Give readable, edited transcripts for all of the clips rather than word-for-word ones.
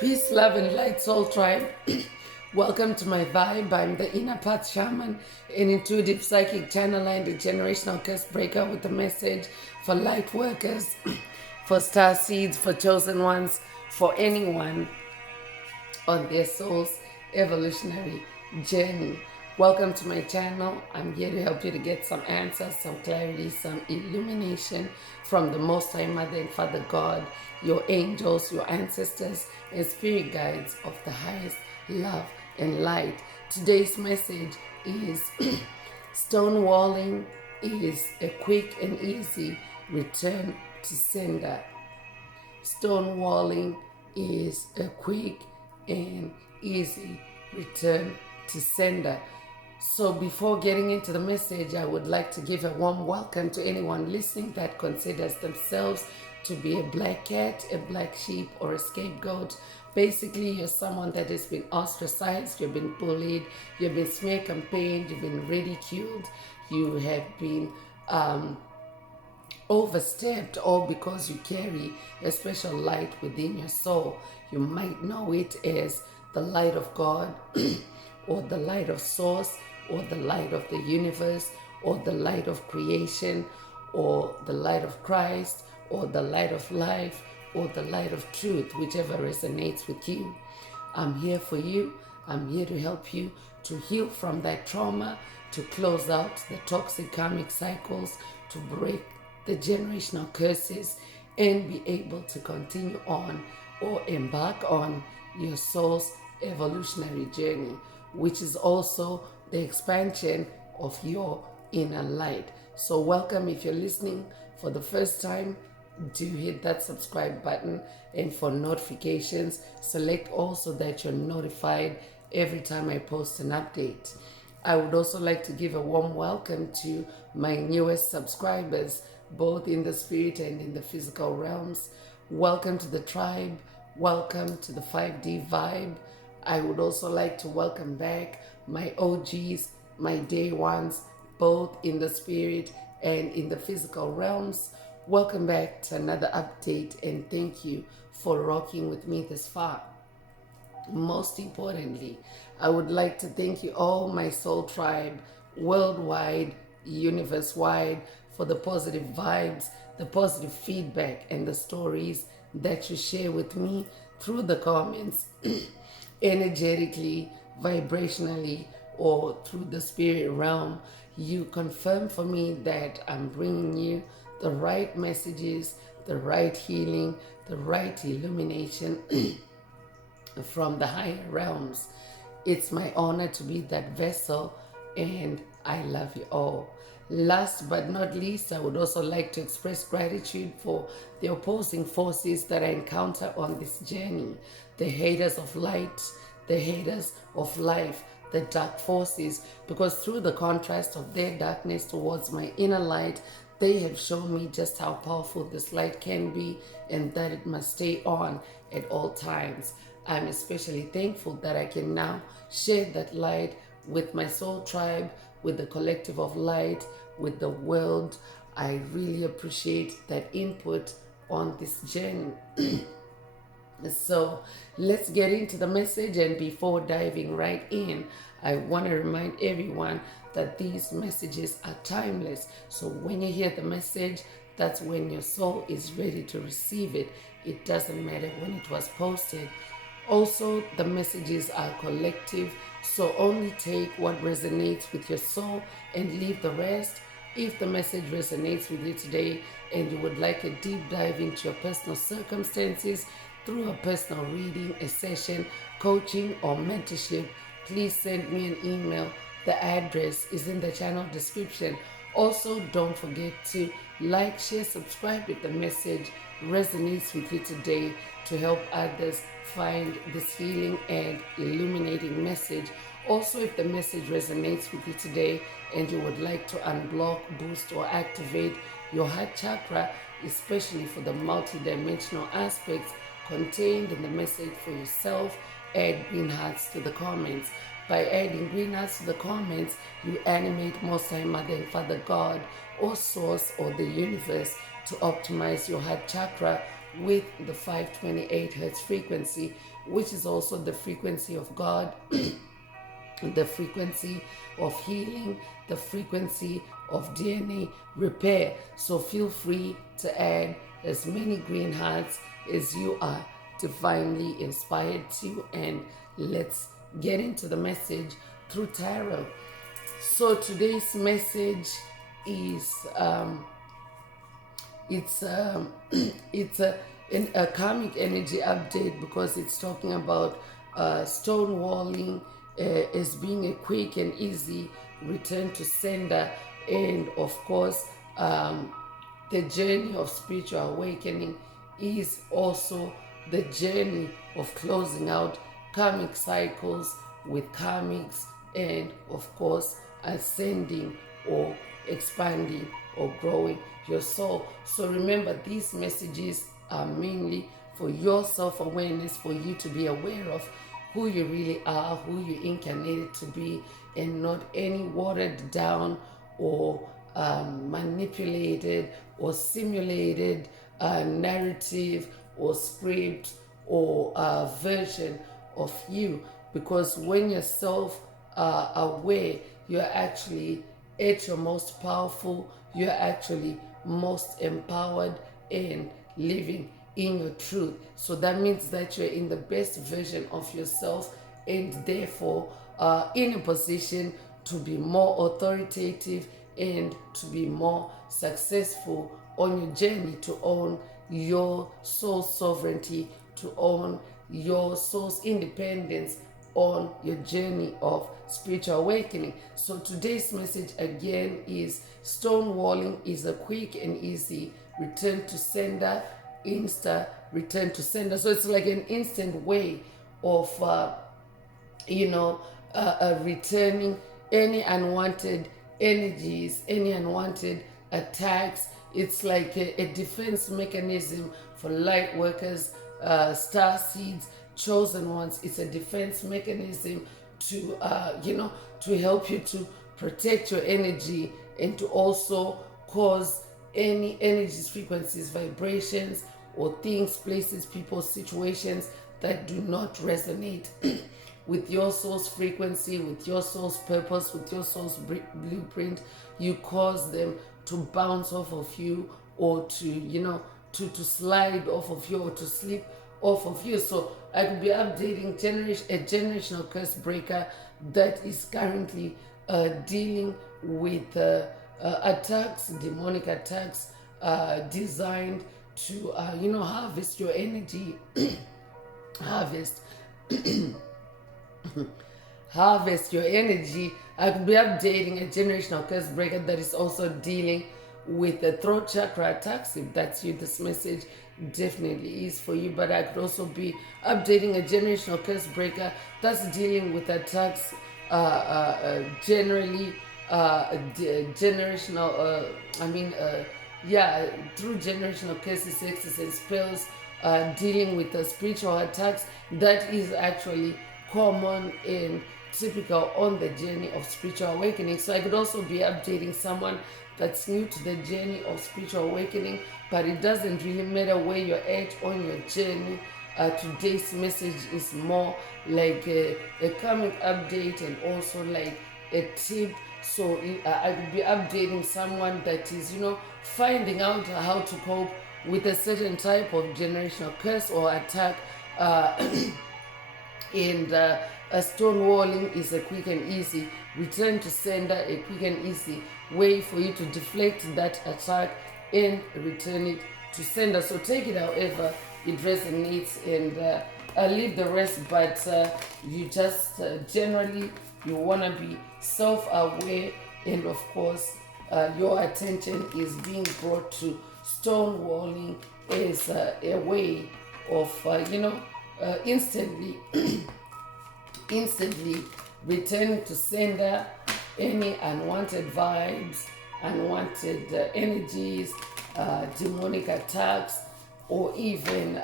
Peace, love, and light, soul tribe. Welcome to my vibe. I'm the inner path shaman, an intuitive psychic channeler, and a generational curse breaker with a message for light workers, for star seeds, for chosen ones, for anyone on their soul's evolutionary journey. Welcome to my channel. I'm here to help you to get some answers, some clarity, some illumination from the Most High Mother and Father God, your angels, your ancestors, and spirit guides of the highest love and light. Today's message is stonewalling is a quick and easy return to sender. Stonewalling is a quick and easy return to sender. So before getting into the message, I would like to give a warm welcome to anyone listening that considers themselves to be a black cat, a black sheep, or a scapegoat. Basically, you're someone that has been ostracized, you've been bullied, you've been smear campaigned, you've been ridiculed, you have been overstepped, all because you carry a special light within your soul. You might know it as the light of God or the light of source or the light of the universe or the light of creation or the light of Christ or the light of life or the light of truth, whichever resonates with you. I'm here for you. I'm here to help you to heal from that trauma, to close out the toxic karmic cycles, to break the generational curses, and be able to continue on or embark on your soul's evolutionary journey, which is also the expansion of your inner light. So welcome. If you're listening for the first time, do hit that subscribe button, and for notifications, select also that you're notified every time I post an update. I would also like to give a warm welcome to my newest subscribers, both in the spirit and in the physical realms. Welcome to the tribe. Welcome to the 5D vibe. I would also like to welcome back my OGs, my day ones, both in the spirit and in the physical realms. Welcome back to another update, and thank you for rocking with me this far. Most importantly, I would like to thank you all, my soul tribe, worldwide, universe-wide, for the positive vibes, the positive feedback, and the stories that you share with me through the comments, energetically, vibrationally, or through the spirit realm. You confirm for me that I'm bringing you the right messages, the right healing, the right illumination from the higher realms. It's my honor to be that vessel, and I love you all. Last but not least, I would also like to express gratitude for the opposing forces that I encounter on this journey. The haters of light, the haters of life, the dark forces, because through the contrast of their darkness towards my inner light, they have shown me just how powerful this light can be, and that it must stay on at all times. I'm especially thankful that I can now share that light with my soul tribe, with the collective of light, with the world. I really appreciate that input on this journey. So let's get into the message, and before diving right in, I want to remind everyone that these messages are timeless. So when you hear the message, that's when your soul is ready to receive it. It doesn't matter when it was posted. Also, the messages are collective, so only take what resonates with your soul and leave the rest. If the message resonates with you today and you would like a deep dive into your personal circumstances through a personal reading, a session, coaching, or mentorship, please send me an email. The address is in the channel description. Also, don't forget to like, share, subscribe if the message resonates with you today, to help others find this healing and illuminating message. Also, if the message resonates with you today and you would like to unblock, boost, or activate your heart chakra, especially for the multidimensional aspects contained in the message for yourself, add green hearts to the comments. By adding green hearts to the comments, you animate Most High Mother and Father God, or Source, or the universe to optimize your heart chakra with the 528 hertz frequency, which is also the frequency of God, the frequency of healing, the frequency of DNA repair. So feel free to add as many green hearts as you are divinely inspired to, and let's get into the message through tarot. So today's message is it's a karmic energy update, because it's talking about stonewalling as being a quick and easy return to sender, and of course the journey of spiritual awakening is also the journey of closing out karmic cycles with karmics, and of course ascending or expanding or growing your soul. So remember, these messages are mainly for your self-awareness, for you to be aware of who you really are, who you incarnated to be, and not any watered down or manipulated or simulated narrative or script or version of you. Because when you're self-aware, you're actually at your most powerful, you're actually most empowered and living in your truth. So that means that you're in the best version of yourself, and therefore in a position to be more authoritative and to be more successful on your journey to own your soul sovereignty, to own your soul's independence on your journey of spiritual awakening. So today's message again is stonewalling is a quick and easy return to sender, return to sender. So it's like an instant way of returning any unwanted energies, any unwanted attacks. It's like a defense mechanism for light workers, star seeds, chosen ones. It's a defense mechanism to to help you to protect your energy, and to also cause any energies, frequencies, vibrations, or things, places, people, situations that do not resonate with your soul's frequency, with your soul's purpose, with your soul's blueprint. You cause them to bounce off of you, or to to slide off of you, or to slip off of you. So I could be updating a generational curse breaker that is currently dealing with attacks, demonic attacks, designed to harvest your energy, harvest harvest your energy. I could be updating a generational curse breaker that is also dealing with the throat chakra attacks. If that's you, this message definitely is for you. But I could also be updating a generational curse breaker that's dealing with attacks generally, generational through generational curses, hexes, and spells, dealing with the spiritual attacks. That is actually common and typical on the journey of spiritual awakening. So I could also be updating someone that's new to the journey of spiritual awakening, but it doesn't really matter where you're at on your journey. Today's message is more like a coming update, and also like a tip. So I could be updating someone that is finding out how to cope with a certain type of generational curse or attack. And stonewalling is a quick and easy return to sender, a quick and easy way for you to deflect that attack and return it to sender. So take it however it resonates, and I'll leave the rest. But you just generally, you want to be self-aware, and of course your attention is being brought to stonewalling as a way of instantly returning to sender any unwanted vibes, unwanted energies, demonic attacks, or even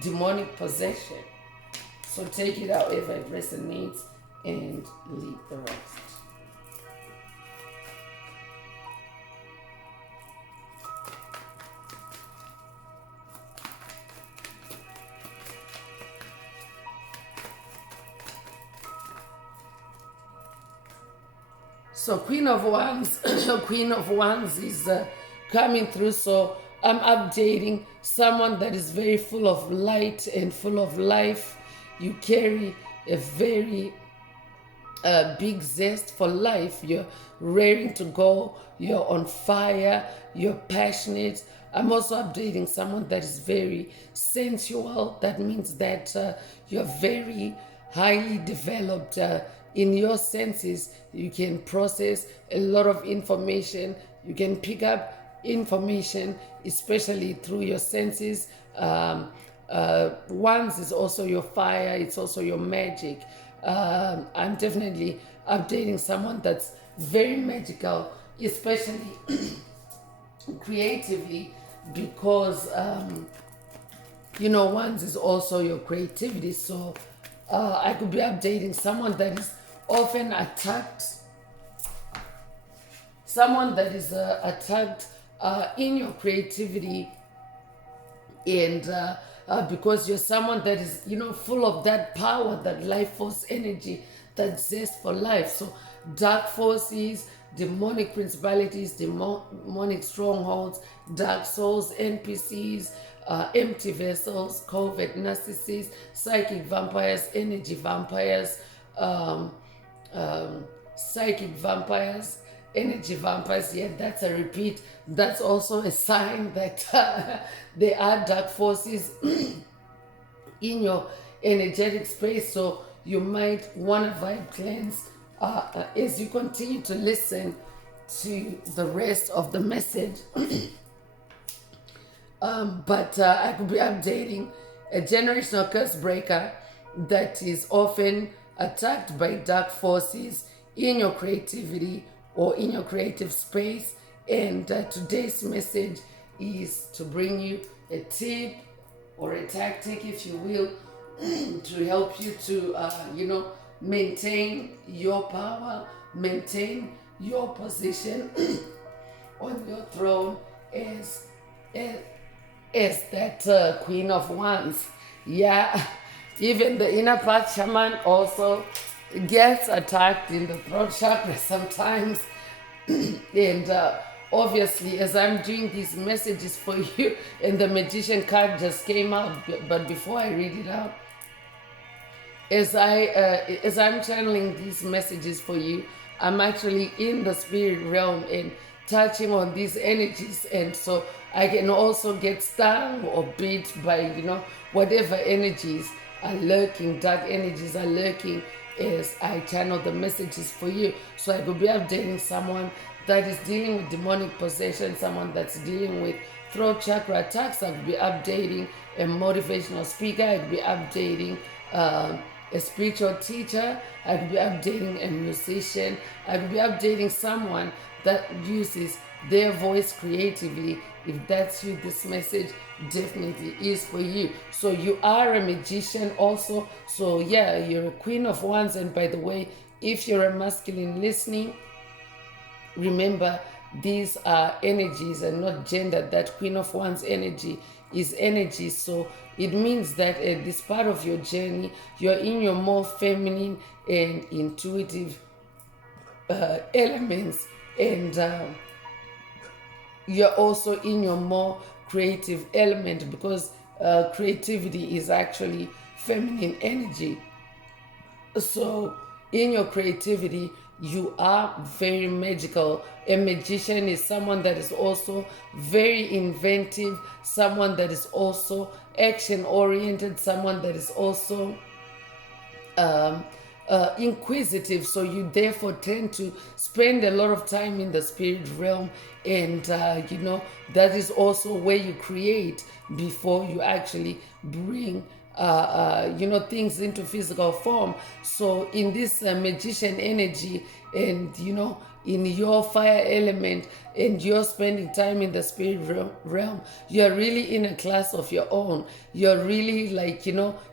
demonic possession. So take it however it resonates and leave the rest. So Queen of Wands, Queen of Wands is coming through. So I'm updating someone that is very full of light and full of life. You carry a very big zest for life. You're raring to go. You're on fire. You're passionate. I'm also updating someone that is very sensual. That means that you're very highly developed in your senses. You can process a lot of information. You can pick up information, especially through your senses. Wands is also your fire. It's also your magic. I'm definitely updating someone that's very magical, especially creatively, because Wands is also your creativity. So I could be updating someone that is often attacked, someone that is attacked in your creativity, and because you're someone that is full of that power, that life force energy, that zest for life. So dark forces, demonic principalities, demonic strongholds, dark souls, NPCs, empty vessels, covert narcissists, psychic vampires, energy vampires, psychic vampires, energy vampires. Yeah, that's a repeat. That's also a sign that there are dark forces in your energetic space. So you might want to vibe cleanse as you continue to listen to the rest of the message. But I could be updating a generational curse breaker that is often attacked by dark forces in your creativity or in your creative space. And today's message is to bring you a tip or a tactic, if you will, to help you to, maintain your power, maintain your position on your throne as that Queen of Wands. Yeah, even the inner path shaman also gets attacked in the throat chakra sometimes. And obviously, as I'm doing these messages for you, and the magician card just came out, but before I read it out, as I'm channeling these messages for you, I'm actually in the spirit realm and touching on these energies, and so I can also get stung or bit by whatever energies are lurking, dark energies are lurking as I channel the messages for you. So I could be updating someone that is dealing with demonic possession, someone that's dealing with throat chakra attacks. I could be updating a motivational speaker. I could be updating a spiritual teacher. I could be updating a musician. I could be updating someone that uses their voice creatively. If that's you, this message definitely is for you. So you are a magician also. So yeah, you're a Queen of Wands. And by the way, if you're a masculine listening, remember these are energies and not gender. That Queen of Wands energy is energy. So it means that at this part of your journey, you're in your more feminine and intuitive elements, and you're also in your more creative element, because creativity is actually feminine energy. So in your creativity, you are very magical. A magician is someone that is also very inventive, someone that is also action oriented, someone that is also inquisitive. So you therefore tend to spend a lot of time in the spirit realm, and that is also where you create before you actually bring things into physical form. So in this magician energy, and in your fire element, and you're spending time in the spirit realm, you're really in a class of your own. You're really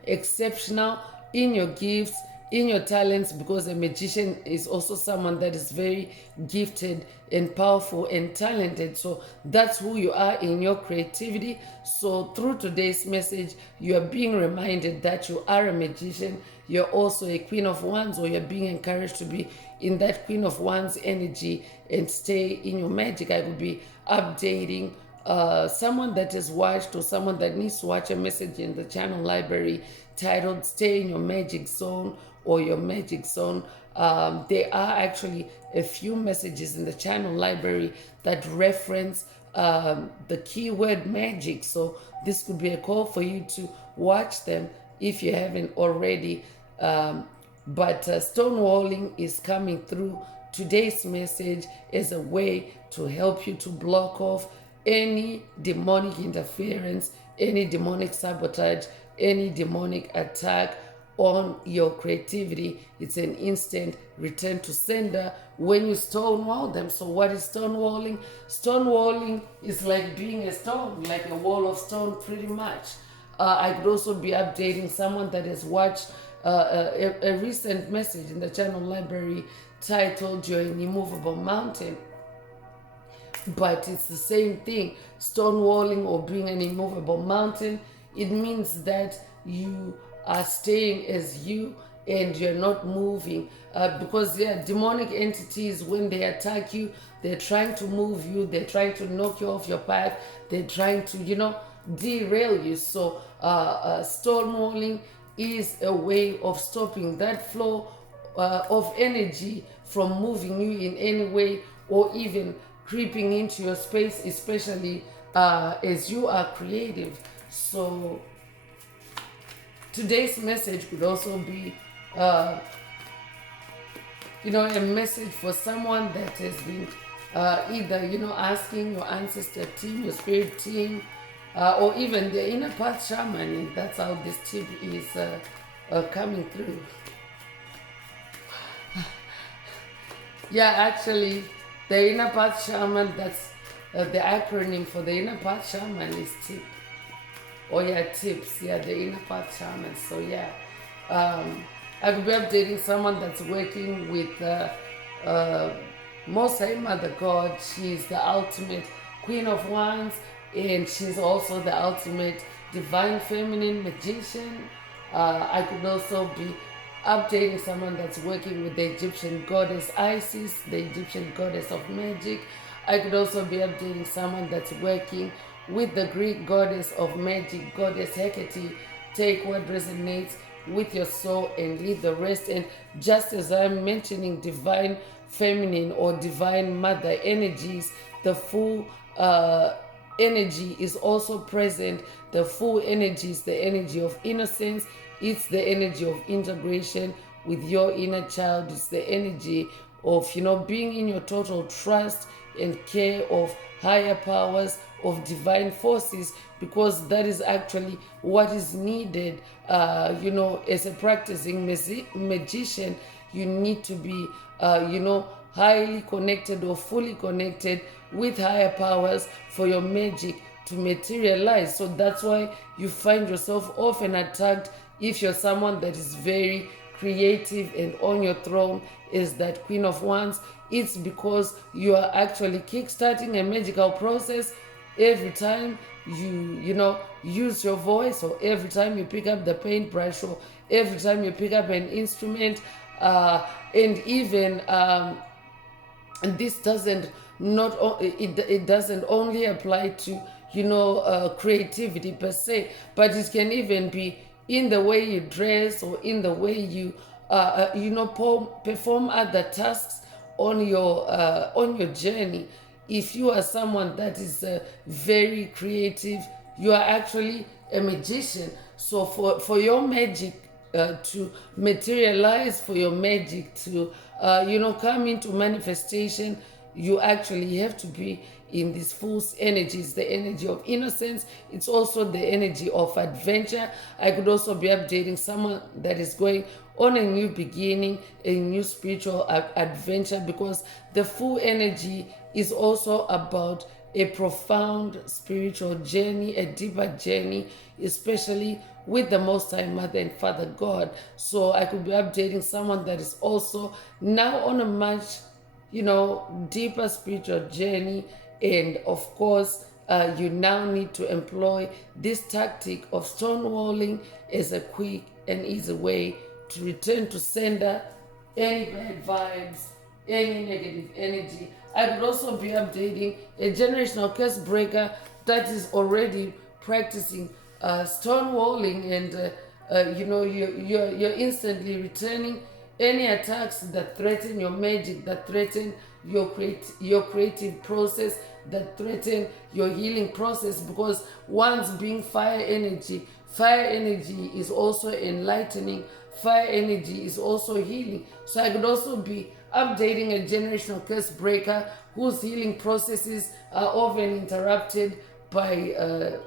exceptional in your gifts, in your talents, because a magician is also someone that is very gifted and powerful and talented. So that's who you are in your creativity. So through today's message, you are being reminded that you are a magician, you're also a Queen of Wands, or you're being encouraged to be in that Queen of Wands energy and stay in your magic. I could be updating someone that has watched, or someone that needs to watch a message in the channel library titled Stay in Your Magic Zone or Your Magic Zone. There are actually a few messages in the channel library that reference the keyword magic. So this could be a call for you to watch them if you haven't already. But stonewalling is coming through today's message as a way to help you to block off any demonic interference, any demonic sabotage, any demonic attack on your creativity. It's an instant return to sender when you stonewall them. So what is stonewalling? Stonewalling is like being a stone, like a wall of stone, pretty much. I could also be updating someone that has watched a recent message in the channel library titled You're an Immovable Mountain. But it's the same thing. Stonewalling or being an immovable mountain, it means that you are staying as you and you're not moving. Because demonic entities, when they attack you, they're trying to move you, they're trying to knock you off your path, they're trying to, derail you. So stonewalling is a way of stopping that flow of energy from moving you in any way, or even creeping into your space, especially as you are creative. So today's message could also be a message for someone that has been either asking your ancestor team, your spirit team, or even the inner path shaman. And that's how this tip is coming through. Yeah, actually, the inner path shaman, that's the acronym for the inner path shaman is TIP. Oh yeah, TIPS. Yeah, the inner path shaman. So yeah, I could be updating someone that's working with Most High Mother God. She's the ultimate Queen of Wands, and she's also the ultimate divine feminine magician. I could also be updating someone that's working with the Egyptian goddess Isis, the Egyptian goddess of magic. I could also be updating someone that's working with the Greek goddess of magic, goddess Hecate. Take what resonates with your soul and leave the rest. And just as I'm mentioning divine feminine or divine mother energies, the full energy is also present. The full energy is the energy of innocence. It's the energy of integration with your inner child. It's the energy of, being in your total trust and care of higher powers, of divine forces, because that is actually what is needed. As a practicing magician, you need to be, highly connected or fully connected with higher powers for your magic to materialize. So that's why you find yourself often attacked if you're someone that is very creative and on your throne is that Queen of Wands. It's because you are actually kickstarting a magical process every time you use your voice, or every time you pick up the paintbrush, or every time you pick up an instrument, and even and this doesn't it doesn't only apply to creativity per se, but it can even be in the way you dress, or in the way you perform other tasks on your journey. If you are someone that is very creative, you are actually a magician. So for your magic to materialize, for your magic to come into manifestation, you actually have to be in this full energy. It's the energy of innocence. It's also the energy of adventure. I could also be updating someone that is going on a new beginning, a new spiritual adventure, because the full energy is also about a profound spiritual journey, a deeper journey, especially with the Most High Mother and Father God. So I could be updating someone that is also now on a much deeper spiritual journey. And of course, you now need to employ this tactic of stonewalling as a quick and easy way to return to sender any bad vibes, any negative energy. I could also be updating a generational curse breaker that is already practicing stonewalling, and you're instantly returning any attacks that threaten your magic, that threaten your creative process, that threaten your healing process. Because once being fire energy is also enlightening. Fire energy is also healing. So I could also be updating a generational curse breaker whose healing processes are often interrupted by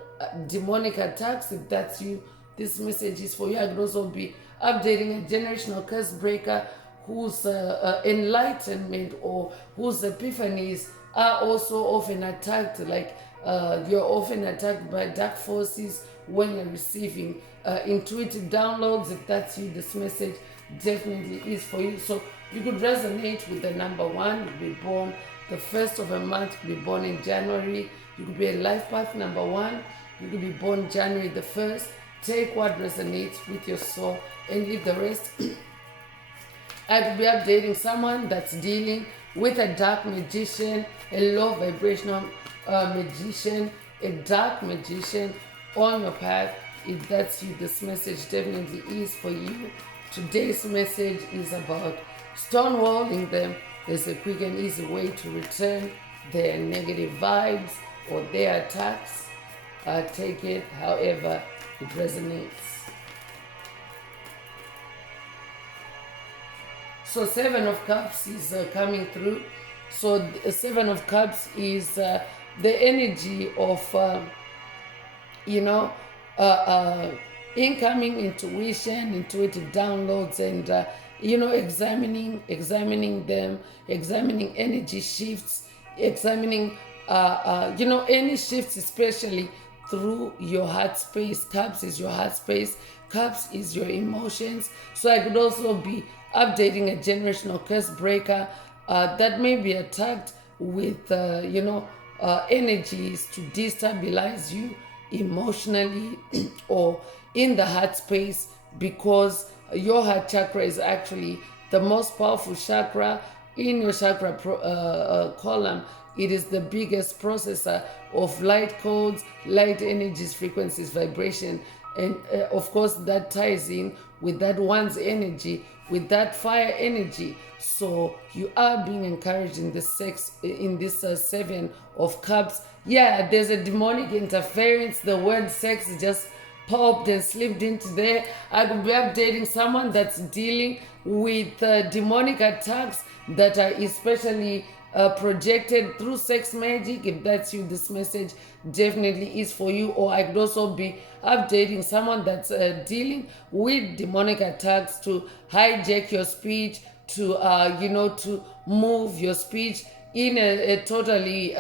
demonic attacks. If that's you, this message is for you. I could also be updating a generational curse breaker whose enlightenment or whose epiphanies are also often attacked. Like you're often attacked by dark forces when you're receiving intuitive downloads. If that's you, this message definitely is for you. So you could resonate with the number 1. You could be born the first of a month. You could be born in January. You could be a life path number 1. You could be born January the 1st. Take what resonates with your soul and leave the rest. I could be updating someone that's dealing with a dark magician, a low vibrational magician, a dark magician on your path. If that's you, this message definitely is for you. Today's message is about stonewalling them. There's a quick and easy way to return their negative vibes or their attacks. Take it however it resonates. So 7 of Cups is coming through. So the 7 of Cups is the energy of, incoming intuition, intuitive downloads, and, examining them, examining energy shifts, examining, any shifts, especially through your heart space. Cups is your heart space. Cups is your emotions. So I could also be updating a generational curse breaker that may be attacked with, energies to destabilize you emotionally or in the heart space, because your heart chakra is actually the most powerful chakra in your chakra column. It is the biggest processor of light codes, light energies, frequencies, vibration. And of course, that ties in with that one's energy, with that fire energy. So you are being encouraged in this 7 of Cups. Yeah, there's a demonic interference. The word sex just popped and slipped into there. I could be updating someone that's dealing with demonic attacks that are especially projected through sex magic. If that's you, this message definitely is for you. Or I could also be updating someone that's dealing with demonic attacks to hijack your speech, to to move your speech in a totally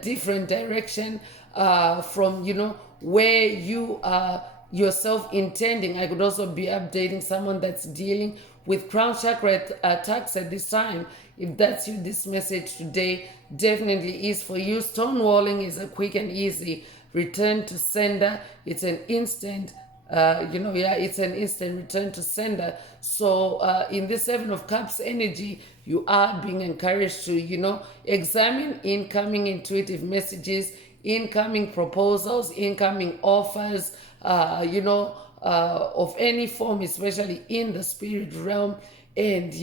different direction from where you are yourself intending. I could also be updating someone that's dealing with crown chakra attacks at this time. If that's you, this message today definitely is for you. Stonewalling is a quick and easy return to sender. It's an instant it's an instant return to sender. So in this 7 of Cups energy, you are being encouraged to examine incoming intuitive messages, incoming proposals, incoming offers, of any form, especially in the spirit realm, and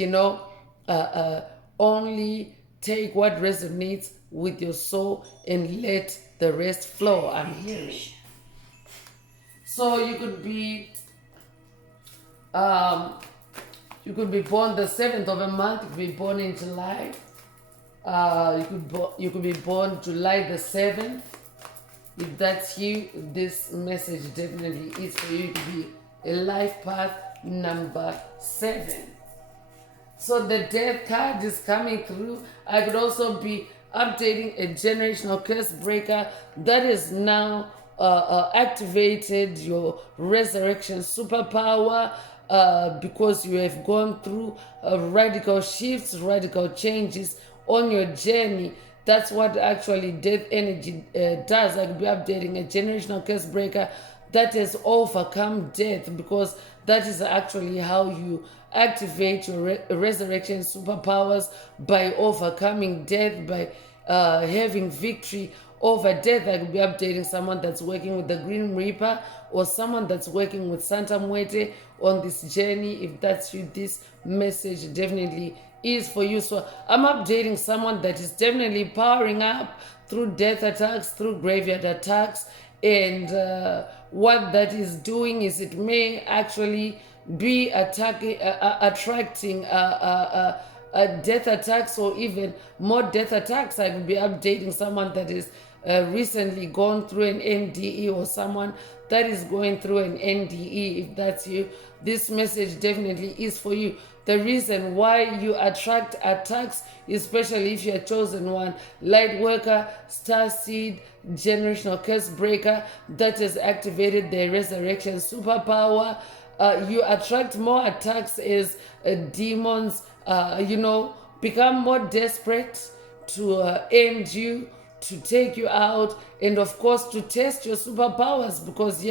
only take what resonates with your soul and let the rest flow. I'm hearing. So you could be born the 7th of a month. You could be born in July. You could be born July the 7th. If that's you, this message definitely is for you. To be a life path number 7. So the death card is coming through. I could also be updating a generational curse breaker that is now activated your resurrection superpower because you have gone through radical shifts, radical changes on your journey. That's what actually death energy does. I could be updating a generational curse breaker that has overcome death, because That is actually how you activate your resurrection superpowers, by overcoming death, by having victory over death. I could be updating someone that's working with the Green Reaper, or someone that's working with Santa Muerte on this journey. If that's you, this message definitely is for you. So I'm updating someone that is definitely powering up through death attacks, through graveyard attacks. And what that is doing is it may actually be attracting death attacks, or even more death attacks. I will be updating someone that is recently gone through an NDE, or someone that is going through an NDE. If that's you, this message definitely is for you. The reason why you attract attacks, especially if you're a chosen one, light worker, star seed, generational curse breaker, that has activated their resurrection superpower. You attract more attacks as demons, become more desperate to end you, to take you out, and of course to test your superpowers. Because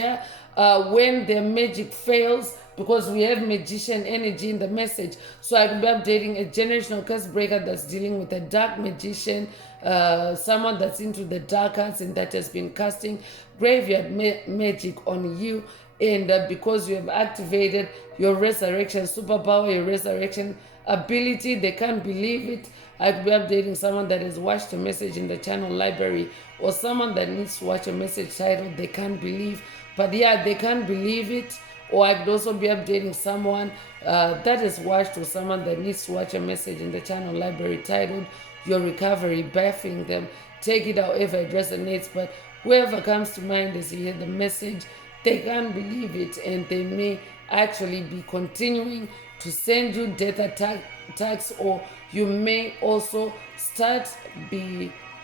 when their magic fails, because we have magician energy in the message. So I will be updating a generational curse breaker that's dealing with a dark magician, someone that's into the dark arts and that has been casting graveyard magic on you. And because you have activated your resurrection superpower, your resurrection ability, they can't believe it. I could be updating someone that has watched a message in the channel library, or someone that needs to watch a message titled "They Can't Believe," but they can't believe it. Or I could also be updating someone that has watched, or someone that needs to watch a message in the channel library titled "Your Recovery," baffling them. Take it however it resonates, but whoever comes to mind as you hear the message, they can't believe it, and they may actually be continuing to send you death attacks, or you may also start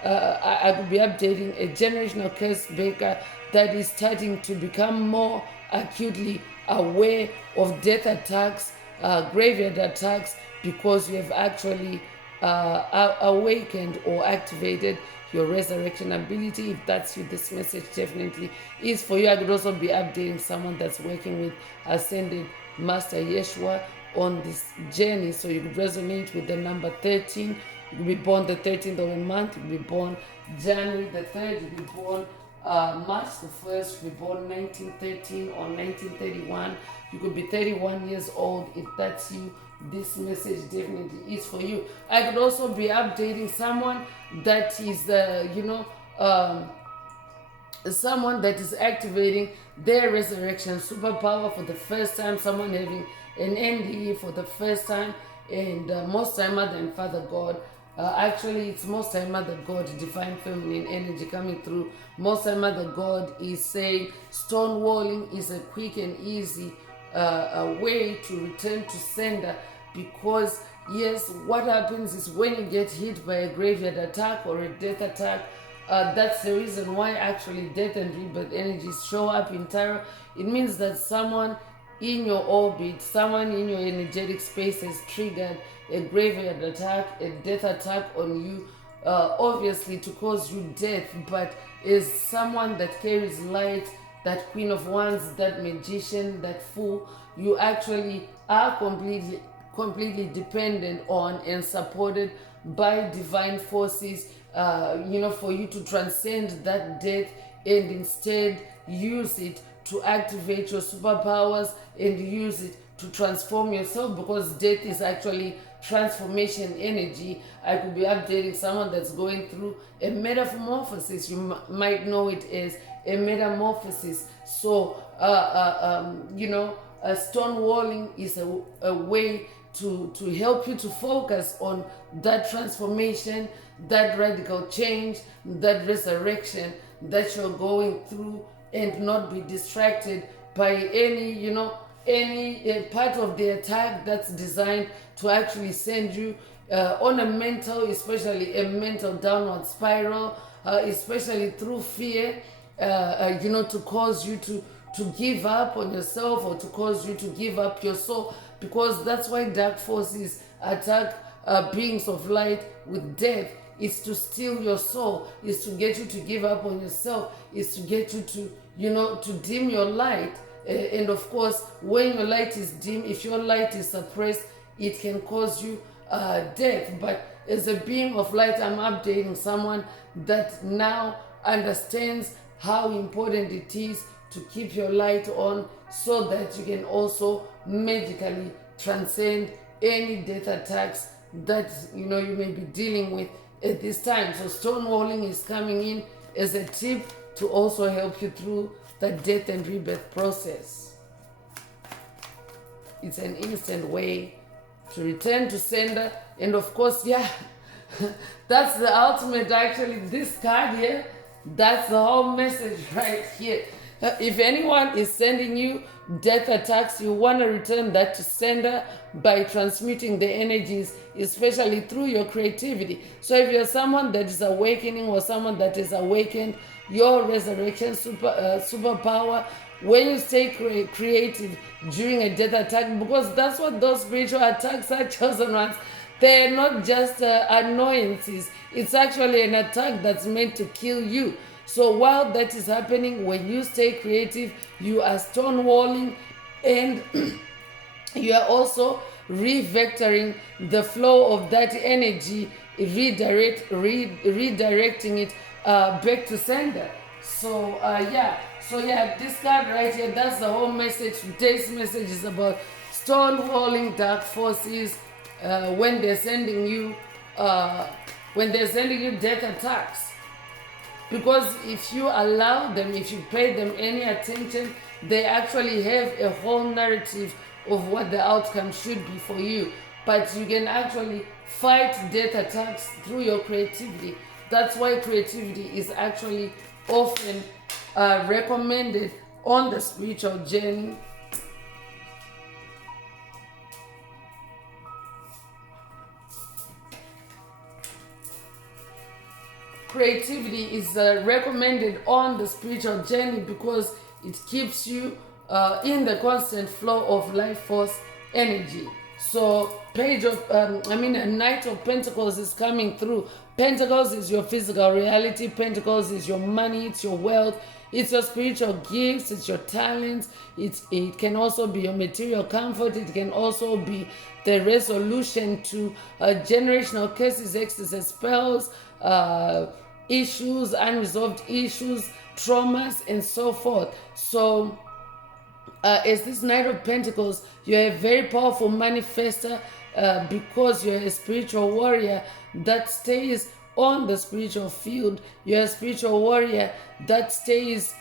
I could be updating a generational curse breaker that is starting to become more acutely aware of death attacks, graveyard attacks, because you have actually awakened or activated your resurrection ability. If that's you, this message definitely is for you. I could also be updating someone that's working with Ascended Master Yeshua on this journey. So you could resonate with the number 13. You could be born the 13th of a month. You could be born January the 3rd. You could be born March the 1st. You could be born 1913 or 1931. You could be 31 years old. If that's you, this message definitely is for you. I could also be updating someone that is, someone that is activating their resurrection superpower for the first time, someone having an NDE for the first time, and Most High Mother and Father God. Actually, it's Most High Mother God, divine feminine energy coming through. Most High Mother God is saying stonewalling is a quick and easy way to return to sender, because yes, what happens is when you get hit by a graveyard attack or a death attack, that's the reason why actually death and rebirth energies show up in tarot. It means that someone in your orbit, someone in your energetic space has triggered a graveyard attack, a death attack on you, obviously to cause you death, but is someone that carries light, that Queen of Wands, that magician, that fool, you actually are completely dependent on and supported by divine forces, for you to transcend that death and instead use it to activate your superpowers and use it to transform yourself, because death is actually transformation energy. I could be updating someone that's going through a metamorphosis. You might know it as a metamorphosis. So, stonewalling is a way to help you to focus on that transformation, that radical change, that resurrection that you're going through, and not be distracted by any part of the attack that's designed to actually send you on a mental, especially a mental downward spiral, especially through fear, to cause you to give up on yourself, or to cause you to give up your soul, because that's why dark forces attack beings of light with death. Is to steal your soul, is to get you to give up on yourself, is to get you to, to dim your light. And of course, when your light is dim, if your light is suppressed, it can cause you death. But as a being of light, I'm updating someone that now understands how important it is to keep your light on, so that you can also magically transcend any death attacks that you may be dealing with at this time. So stonewalling is coming in as a tip to also help you through the death and rebirth process. It's an instant way to return to sender. And of course, that's the ultimate. Actually, this card here, that's the whole message right here. If anyone is sending you death attacks, you want to return that to sender by transmuting the energies, especially through your creativity. So if you're someone that is awakening, or someone that is awakened, your resurrection superpower, when you stay creative during a death attack, because that's what those spiritual attacks are, chosen ones. They're not just annoyances. It's actually an attack that's meant to kill you. So while that is happening, when you stay creative, you are stonewalling, and you are also revectoring the flow of that energy, redirecting it back to sender. So this card right here, that's the whole message. Today's message is about stonewalling dark forces when they're sending you death attacks. Because if you allow them, if you pay them any attention, they actually have a whole narrative of what the outcome should be for you. But you can actually fight death attacks through your creativity. That's why creativity is actually often recommended on the spiritual journey. Creativity is recommended on the spiritual journey because it keeps you in the constant flow of life force energy. So a Knight of Pentacles is coming through. Pentacles is your physical reality. Pentacles is your money, it's your wealth, it's your spiritual gifts, it's your talents. It can also be your material comfort. It can also be the resolution to generational curses, hexes, spells, issues, unresolved issues, traumas, and so forth. So as this Knight of Pentacles, you're a very powerful manifester because you're a spiritual warrior that stays on the spiritual field. You're a spiritual warrior that stays,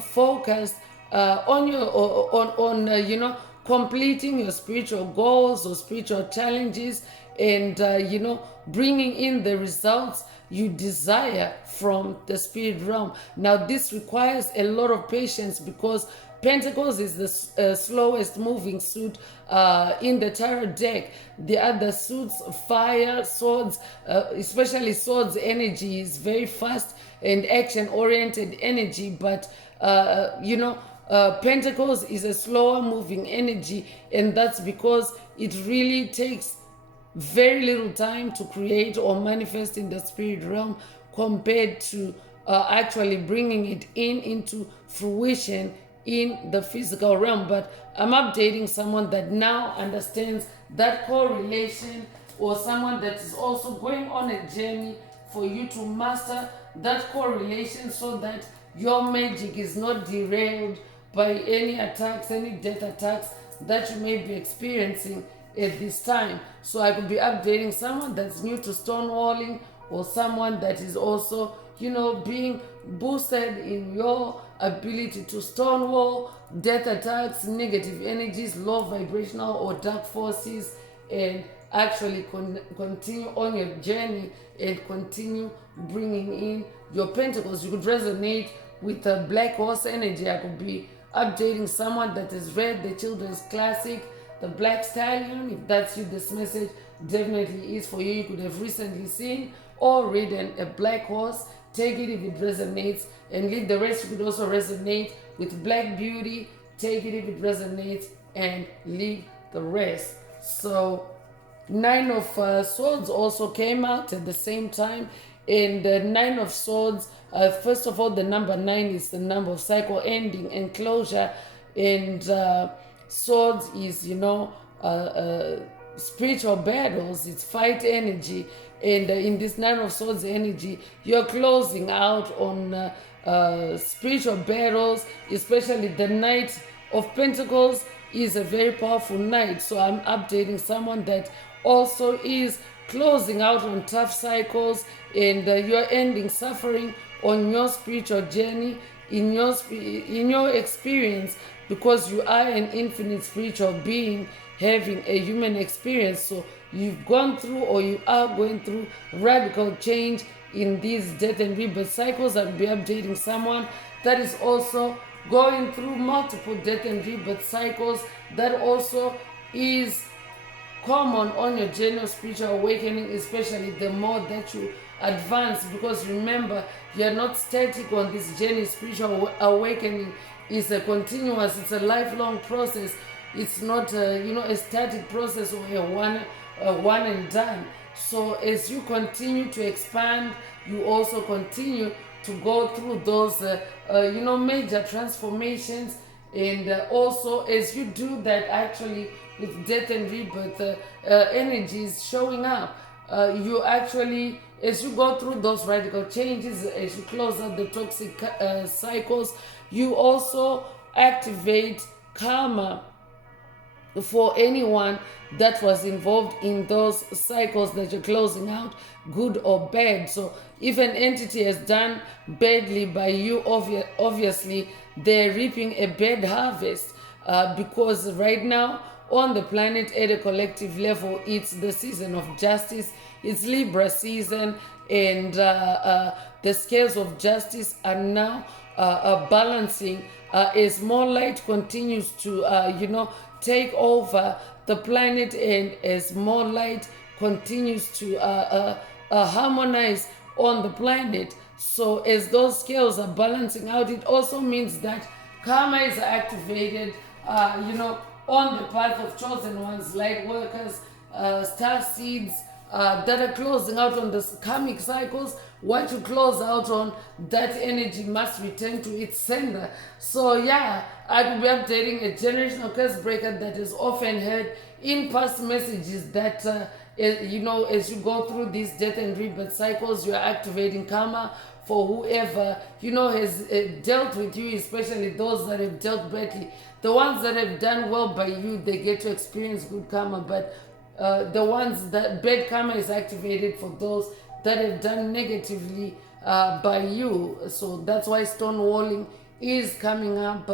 focused on your completing your spiritual goals or spiritual challenges, and bringing in the results you desire from the spirit realm. Now this requires a lot of patience, because Pentacles is the slowest moving suit in the tarot deck. The other suits, fire, swords, especially swords energy, is very fast and action-oriented energy. But Pentacles is a slower moving energy, and that's because it really takes very little time to create or manifest in the spirit realm compared to actually bringing it into fruition in the physical realm. But I'm updating someone that now understands that correlation, or someone that is also going on a journey for you to master that correlation, so that your magic is not derailed by any attacks, any death attacks that you may be experiencing at this time. So I could be updating someone that's new to stonewalling, or someone that is also being boosted in your ability to stonewall death attacks, negative energies, low vibrational or dark forces, and actually continue on your journey and continue bringing in your pentacles. You could resonate with the black horse energy. I could be updating someone that has read the children's classic, The Black Stallion. If that's you, this message definitely is for you. You could have recently seen or ridden a black horse. Take it if it resonates, and leave the rest. You could also resonate with Black Beauty. Take it if it resonates, and leave the rest. So Nine of Swords also came out at the same time. And the Nine of Swords, first of all, the number 9 is the number of cycle ending and closure. And swords is, spiritual battles, it's fight energy. And in this Nine of Swords energy, you're closing out on spiritual battles, especially the Knight of Pentacles is a very powerful night. So I'm updating someone that also is closing out on tough cycles, and you're ending suffering on your spiritual journey, in your experience, because you are an infinite spiritual being having a human experience. So you've gone through, or you are going through, radical change in these death and rebirth cycles. I'll be updating someone that is also going through multiple death and rebirth cycles. That also is common on your journey of spiritual awakening, especially the more that you advance. Because remember, you're not static on this journey. Spiritual awakening is a continuous, it's a lifelong process. It's not a static process or a one and done. So as you continue to expand, you also continue to go through those major transformations. And also as you do that, actually with death and rebirth energies showing up, you actually, as you go through those radical changes, as you close out the toxic cycles, you also activate karma for anyone that was involved in those cycles that you're closing out, good or bad. So if an entity has done badly by you, obviously they're reaping a bad harvest, because right now on the planet, at a collective level, it's the season of justice. It's Libra season, and the scales of justice are now balancing as more light continues to take over the planet, and as more light continues to harmonize on the planet. So as those scales are balancing out, it also means that karma is activated on the path of chosen ones, light workers, star seeds that are closing out on the karmic cycles. What you close out on, that energy must return to its sender. So yeah, I could be updating a generational curse breaker that is often heard in past messages that as you go through these death and rebirth cycles, you're activating karma for whoever has dealt with you, especially those that have dealt badly. The ones that have done well by you, they get to experience good karma, but the ones that bad karma is activated for those that have done negatively by you. So that's why stonewalling is coming up.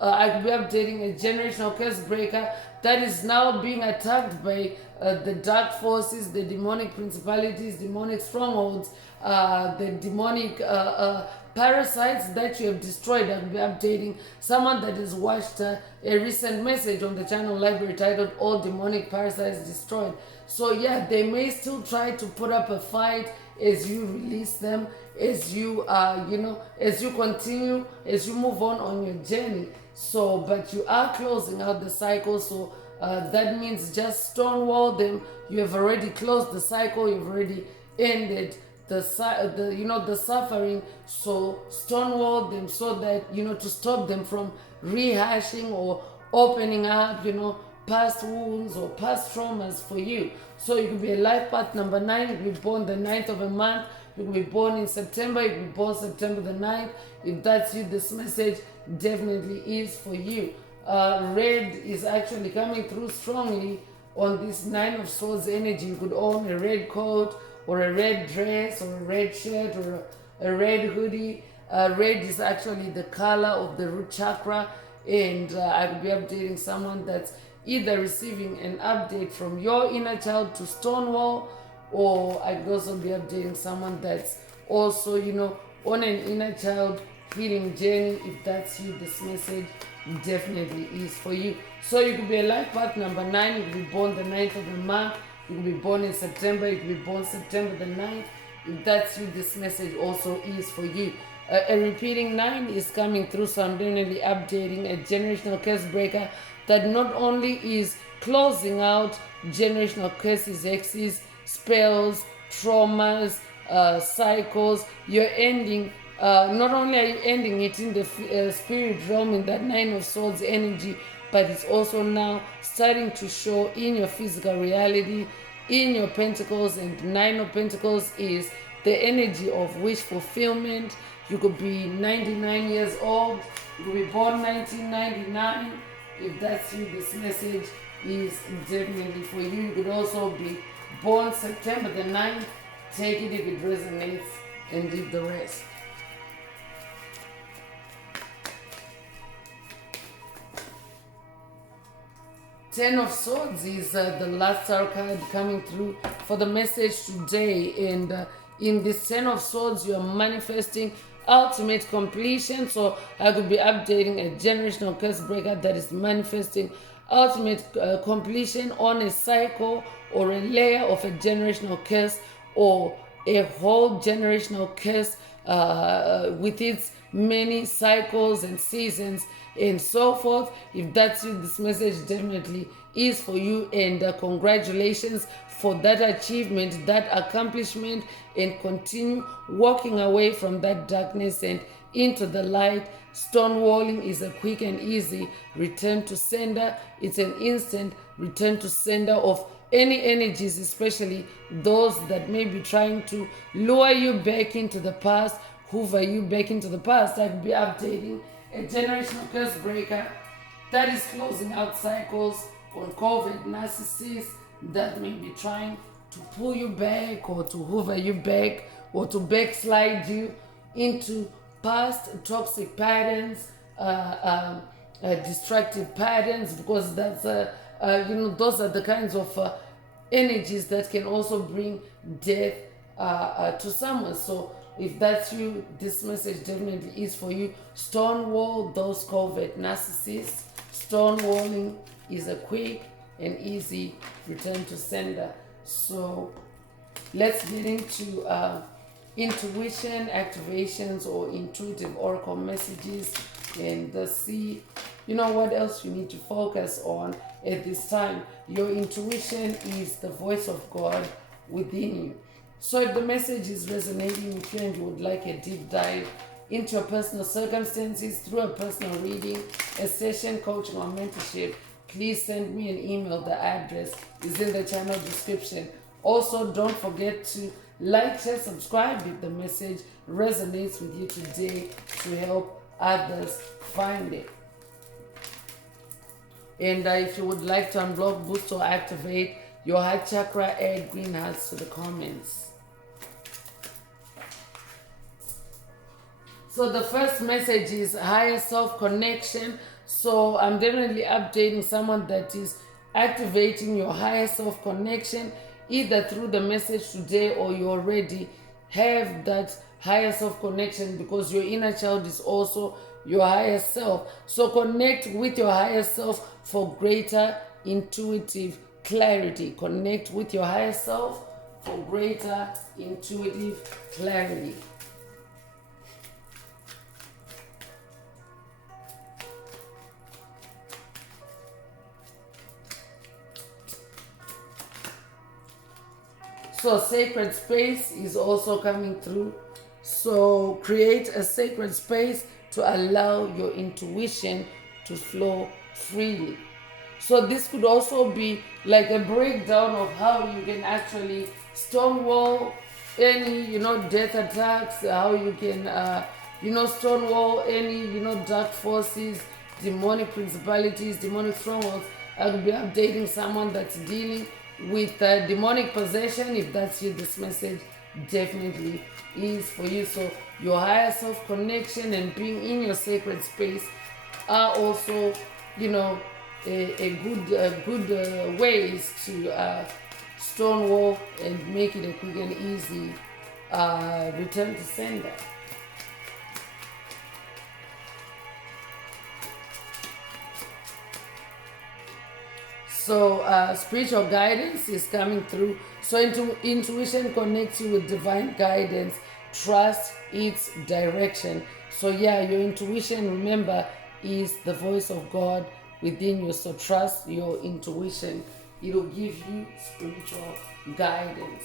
I could be updating a generational curse breaker that is now being attacked by the dark forces, the demonic principalities, demonic strongholds, the demonic parasites that you have destroyed. I'll be updating someone that has watched a recent message on the channel library titled "All Demonic Parasites Destroyed." So yeah, they may still try to put up a fight as you release them, as you as you continue, as you move on your journey. So, but you are closing out the cycle. So that means just stonewall them. You have already closed the cycle. You've already ended the suffering. So stonewall them so that to stop them from rehashing or opening up past wounds or past traumas for you. So you could be a life path number 9. You could be born the 9th of a month. You could be born in September. You could be born September the 9th. If that's you, this message definitely is for you. Red is actually coming through strongly on this 9 of Swords energy. You could own a red coat or a red dress or a red shirt or a red hoodie. Red is actually the color of the root chakra, and I could be updating someone that's either receiving an update from your inner child to stonewall, or I could also be updating someone that's also on an inner child healing journey. If that's you, this message definitely is for you. So you could be a life path number 9. You could be born the 9th of the month. You could be born in September. You could be born September the 9th. If that's you, this message also is for you. A repeating 9 is coming through, so I'm definitely updating a generational curse breaker that not only is closing out generational curses, hexes, spells, traumas, cycles, you're ending Not only are you ending it in the spirit realm in that Nine of Swords energy, but it's also now starting to show in your physical reality, in your pentacles. And Nine of Pentacles is the energy of wish fulfillment. You could be 99 years old, you could be born 1999. If that's you, this message is definitely for you. You could also be born September the 9th. Take it if it resonates and leave the rest. Ten of Swords is the last star card coming through for the message today. And in this Ten of Swords, you are manifesting ultimate completion. So I could be updating a generational curse breaker that is manifesting ultimate completion on a cycle or a layer of a generational curse, or a whole generational curse with its many cycles and seasons and so forth. If that's you, this message definitely is for you. And congratulations for that achievement, that accomplishment, and continue walking away from that darkness and into the light. Stonewalling is a quick and easy return to sender. It's an instant return to sender of any energies, especially those that may be trying to lure you back into the past, hoover you back into the past. I could be updating a generational curse breaker that is closing out cycles on COVID narcissists that may be trying to pull you back or to hoover you back or to backslide you into past toxic patterns, destructive patterns, because that's those are the kinds of energies that can also bring death to someone. So if that's you, this message definitely is for you. Stonewall those covert narcissists. Stonewalling is a quick and easy return to sender. So let's get into intuition activations or intuitive oracle messages, and see what else you need to focus on at this time. Your intuition is the voice of God within you. So if the message is resonating with you and you would like a deep dive into your personal circumstances through a personal reading, a session, coaching, or mentorship, please send me an email. The address is in the channel description. Also, don't forget to like, share, subscribe if the message resonates with you today to help others find it. And if you would like to unblock, boost, or activate your heart chakra, add green hearts to the comments. So the first message is higher self connection. So I'm definitely updating someone that is activating your higher self connection, either through the message today or you already have that higher self connection, because your inner child is also your higher self. So connect with your higher self for greater intuitive clarity. Connect with your higher self for greater intuitive clarity. So sacred space is also coming through. So create a sacred space to allow your intuition to flow freely. So this could also be like a breakdown of how you can actually stonewall any, death attacks, how you can, stonewall any, dark forces, demonic principalities, demonic strongholds. I could be updating someone that's dealing with demonic possession. If that's you, this message definitely is for you. So your higher self connection and being in your sacred space are also, a good ways to stonewall and make it a quick and easy return to sender. So spiritual guidance is coming through. So intuition connects you with divine guidance. Trust its direction. So your intuition, remember, is the voice of God within you. So trust your intuition. It will give you spiritual guidance.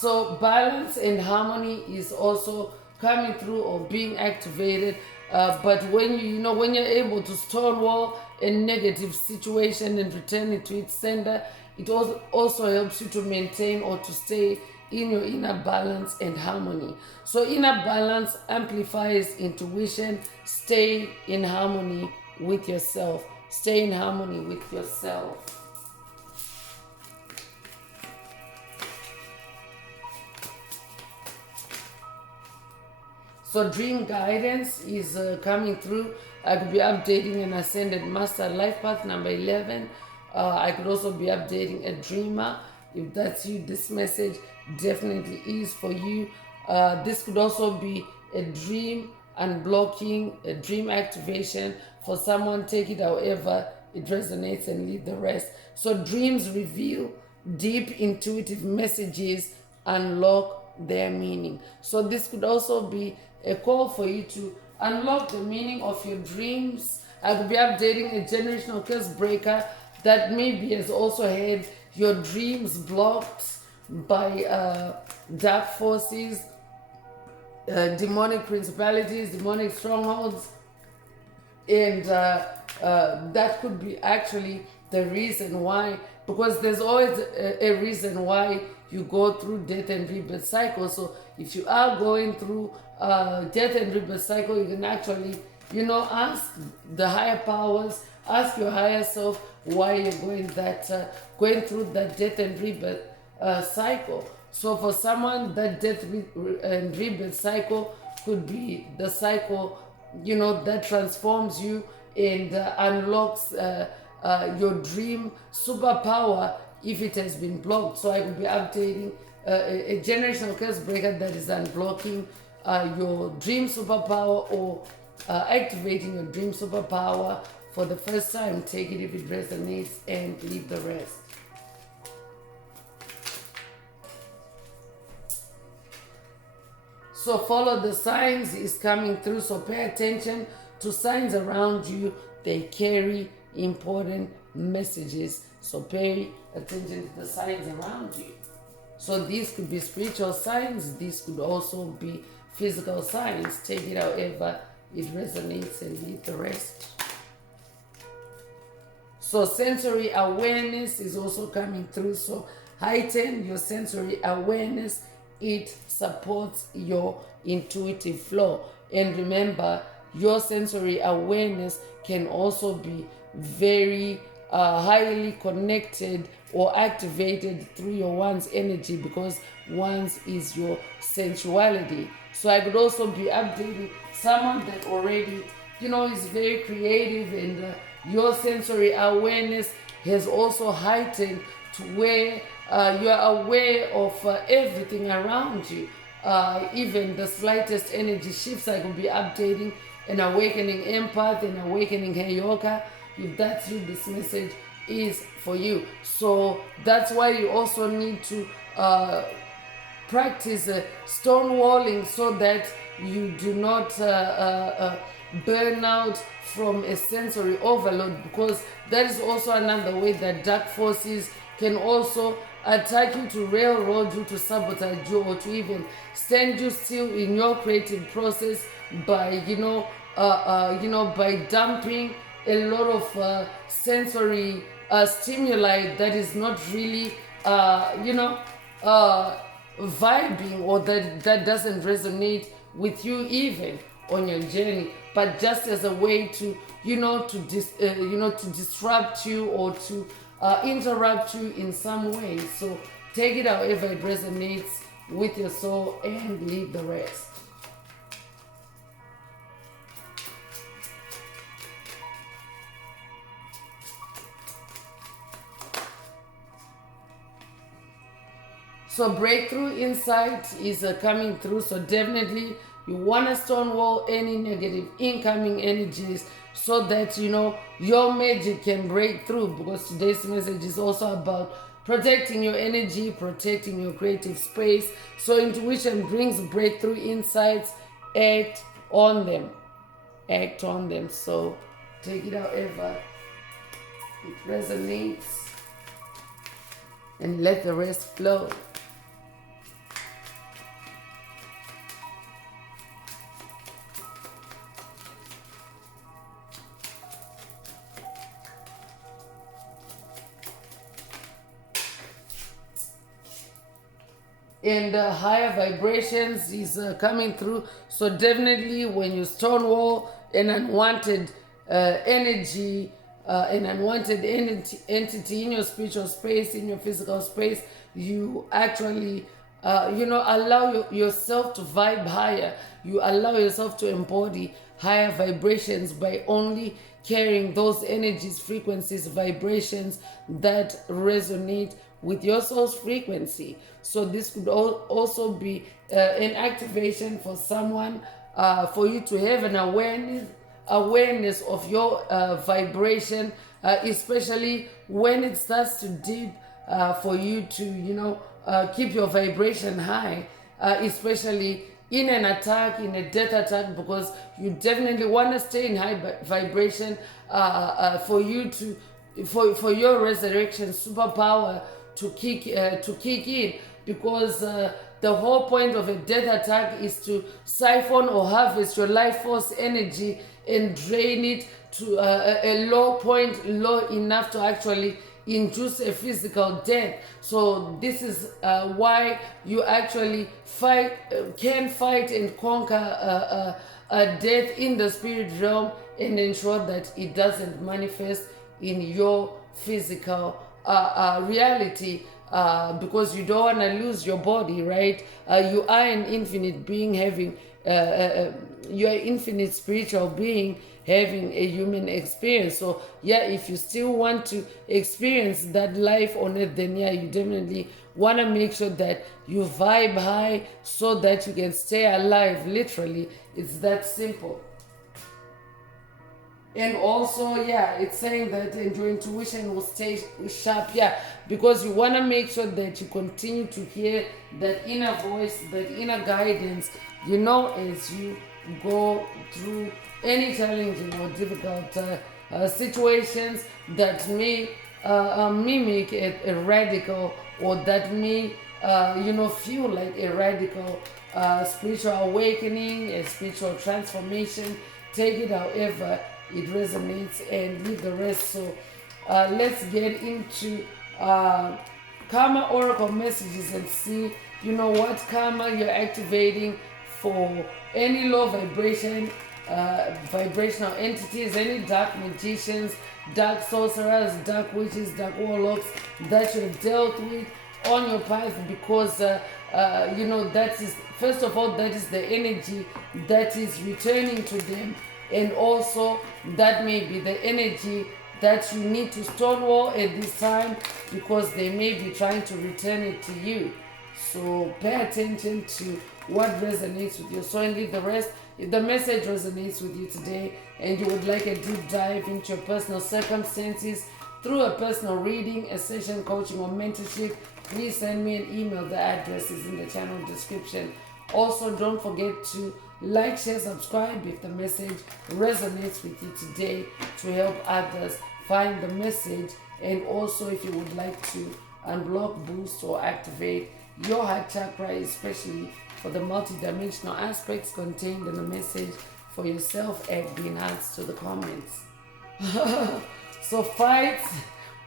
So balance and harmony is also coming through or being activated. But when when you're able to stonewall a negative situation and return it to its sender, it also helps you to maintain or to stay in your inner balance and harmony. So inner balance amplifies intuition. Stay in harmony with yourself. Stay in harmony with yourself. So dream guidance is coming through. I could be updating an Ascended Master Life Path number 11. I could also be updating a dreamer. If that's you, this message definitely is for you. This could also be a dream unblocking, a dream activation for someone. Take it however it resonates and leave the rest. So dreams reveal deep intuitive messages, unlock their meaning. So this could also be a call for you to unlock the meaning of your dreams. I could be updating a generational curse breaker that maybe has also had your dreams blocked by dark forces, demonic principalities, demonic strongholds, and that could be actually the reason why, because there's always a reason why you go through death and rebirth cycle. So if you are going through death and rebirth cycle, you can actually ask the higher powers, ask your higher self why you're going through that death and rebirth cycle. So for someone, that death and rebirth cycle could be the cycle that transforms you and unlocks your dream superpower if it has been blocked. So I will be updating a generational curse breaker that is unblocking your dream superpower or activating your dream superpower for the first time. Take it if it resonates and leave the rest. So follow the signs is coming through. So pay attention to signs around you. They carry important messages. So pay attention to the signs around you. So these could be spiritual signs. These could also be physical signs. Take it however it resonates and leave the rest. So sensory awareness is also coming through. So heighten your sensory awareness. It supports your intuitive flow. And remember, your sensory awareness can also be very highly connected or activated through your one's energy, because one's is your sensuality. So I could also be updating someone that already is very creative, and your sensory awareness has also heightened to where you are aware of everything around you. Even the slightest energy shifts. I could be updating an awakening empath, an awakening heyoka. If that's you, this message is for you. So that's why you also need to practice stonewalling, so that you do not burn out from a sensory overload, because that is also another way that dark forces can also attack you, to railroad you, to sabotage you, or to even stand you still in your creative process by by dumping a lot of sensory stimuli that is not really vibing, or that doesn't resonate with you even on your journey, but just as a way to to disrupt you or to interrupt you in some way. So take it however it resonates with your soul and leave the rest. So breakthrough insight is coming through. So definitely you want to stonewall any negative incoming energies, so that your magic can break through, because today's message is also about protecting your energy, protecting your creative space. So intuition brings breakthrough insights. Act on them. Act on them. So take it however it resonates and let the rest flow. and higher vibrations is coming through. So definitely when you stonewall an unwanted energy, an unwanted entity in your spiritual space, in your physical space, you actually allow yourself to vibe higher. You allow yourself to embody higher vibrations by only carrying those energies, frequencies, vibrations that resonate with your soul's frequency. So this could also be an activation for someone, for you to have an awareness of your vibration, especially when it starts to dip, for you to keep your vibration high, especially in an attack, in a death attack, because you definitely want to stay in high vibration, for you to for your resurrection superpower to kick in, because the whole point of a death attack is to siphon or harvest your life force energy and drain it to a low point, low enough to actually induce a physical death. So this is why you actually can fight and conquer death in the spirit realm, and ensure that it doesn't manifest in your physical reality, because you don't want to lose your body, right? You are an infinite being having you're an infinite spiritual being having a human experience. So yeah, if you still want to experience that life on earth, then yeah, you definitely want to make sure that you vibe high so that you can stay alive. Literally, it's that simple. And also, yeah, it's saying that your intuition will stay sharp, yeah, because you want to make sure that you continue to hear that inner voice, that inner guidance, as you go through any challenging or difficult situations that may mimic a radical, or that may, feel like a radical spiritual awakening, a spiritual transformation. Take it however it resonates and leave the rest. So let's get into karma oracle messages and see what karma you're activating for any low vibrational entities, any dark magicians, dark sorcerers, dark witches, dark warlocks that you've dealt with on your path, because that is, first of all, that is the energy that is returning to them, and also that may be the energy that you need to stonewall at this time, because they may be trying to return it to you. So pay attention to what resonates with you. So and leave the rest. If the message resonates with you today and you would like a deep dive into your personal circumstances through a personal reading, a session, coaching, or mentorship, please send me an email. The address is in the channel description. Also, don't forget to like, share, subscribe if the message resonates with you today, to help others find the message. And also, if you would like to unblock, boost, or activate your heart chakra, especially for the multidimensional aspects contained in the message for yourself, add the enhance to the comments. So fights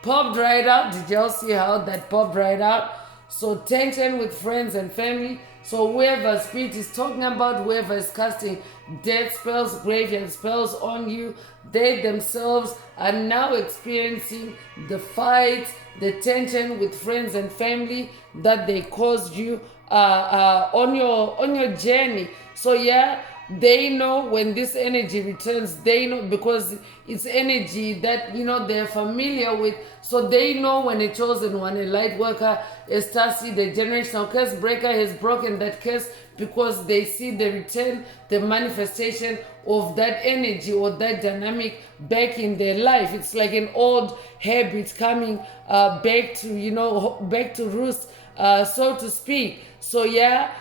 popped right out. Did y'all see how that popped right out? So tension with friends and family. So whoever spirit is talking about, whoever is casting death spells, graveyard spells on you, they themselves are now experiencing the fights, the tension with friends and family that they caused you on your journey. So yeah, they know when this energy returns. They know, because it's energy that they're familiar with. So they know when a chosen one, a light worker, a starseed, a generational curse breaker has broken that curse, because they see the return, the manifestation of that energy or that dynamic back in their life. It's like an old habit coming back to back to roost, so to speak. So yeah,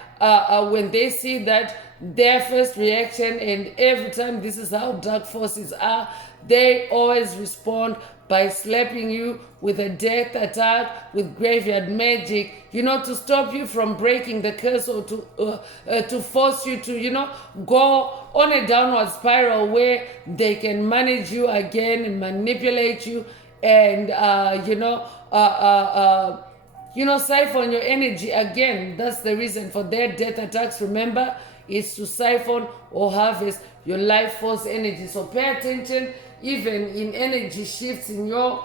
when they see that, their first reaction, and every time, this is how dark forces are, they always respond by slapping you with a death attack, with graveyard magic, to stop you from breaking the curse, or to force you to, go on a downward spiral where they can manage you again and manipulate you, and siphon your energy again. That's the reason for their death attacks. Remember, is to siphon or harvest your life force energy. So pay attention, even in energy shifts in your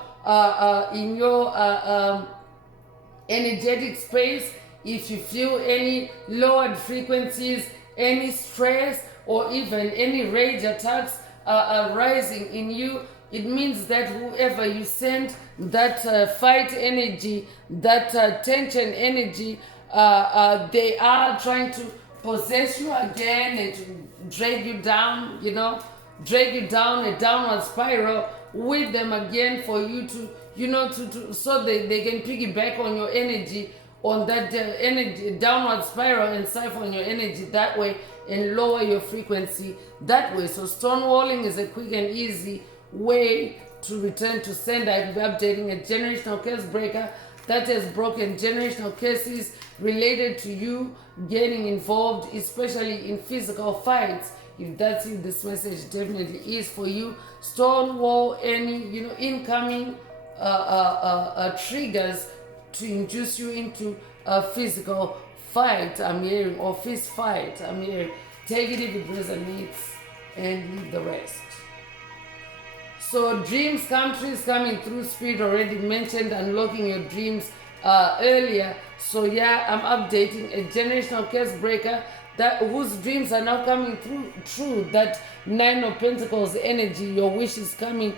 energetic space. If you feel any lowered frequencies, any stress, or even any rage attacks rising in you, it means that whoever you send that fight energy, that tension energy, they are trying to possess you again and to drag you down, drag you down a downward spiral with them again, for you to, so they can piggyback on your energy, on that energy downward spiral, and siphon your energy that way and lower your frequency that way. So stonewalling is a quick and easy way to return to sender. I'll be updating a generational curse breaker that has broken generational curses related to you getting involved, especially in physical fights. If that's you, this message definitely is for you. Stonewall any incoming triggers to induce you into a physical fight, I'm hearing, or fist fight, I'm hearing. Take it if it resonates and leave the rest. So dreams come true is coming through. Spirit already mentioned unlocking your dreams earlier. So yeah, I'm updating a generational curse breaker whose dreams are now coming true. That 9 of Pentacles energy, your wish is coming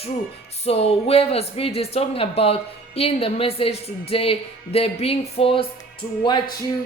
true. So whoever Spirit is talking about in the message today, they're being forced to watch you,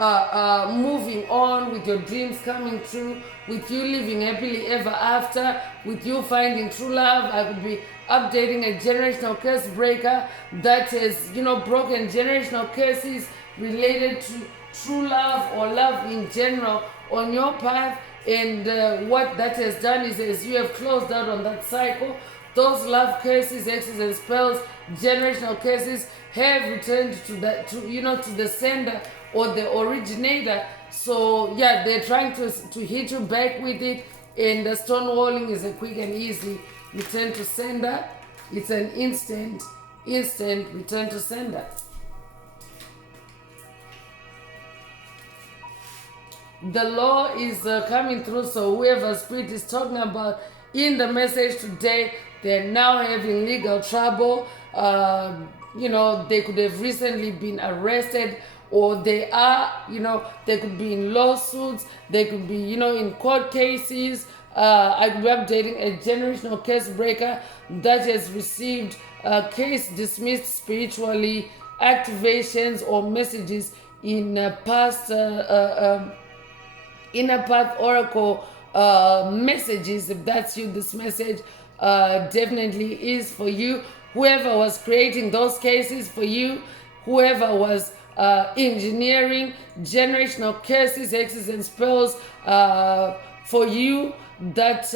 moving on with your dreams coming true, with you living happily ever after, with you finding true love. I could be updating a generational curse breaker that has, broken generational curses related to true love or love in general on your path. And what that has done is, as you have closed out on that cycle, those love curses, hexes and spells, generational curses have returned to the sender or the originator. So yeah, they're trying to hit you back with it. And the stonewalling is a quick and easy return to sender. It's an instant return to sender. The law is coming through. So whoever Spirit is talking about in the message today, they're now having legal trouble. They could have recently been arrested, or they are, they could be in lawsuits, they could be, in court cases. I could be updating a generational case breaker that has received a case dismissed spiritually, activations or messages in past inner path oracle messages. If that's you, this message definitely is for you. Whoever was creating those cases for you, whoever was engineering generational curses, hexes and spells for you, that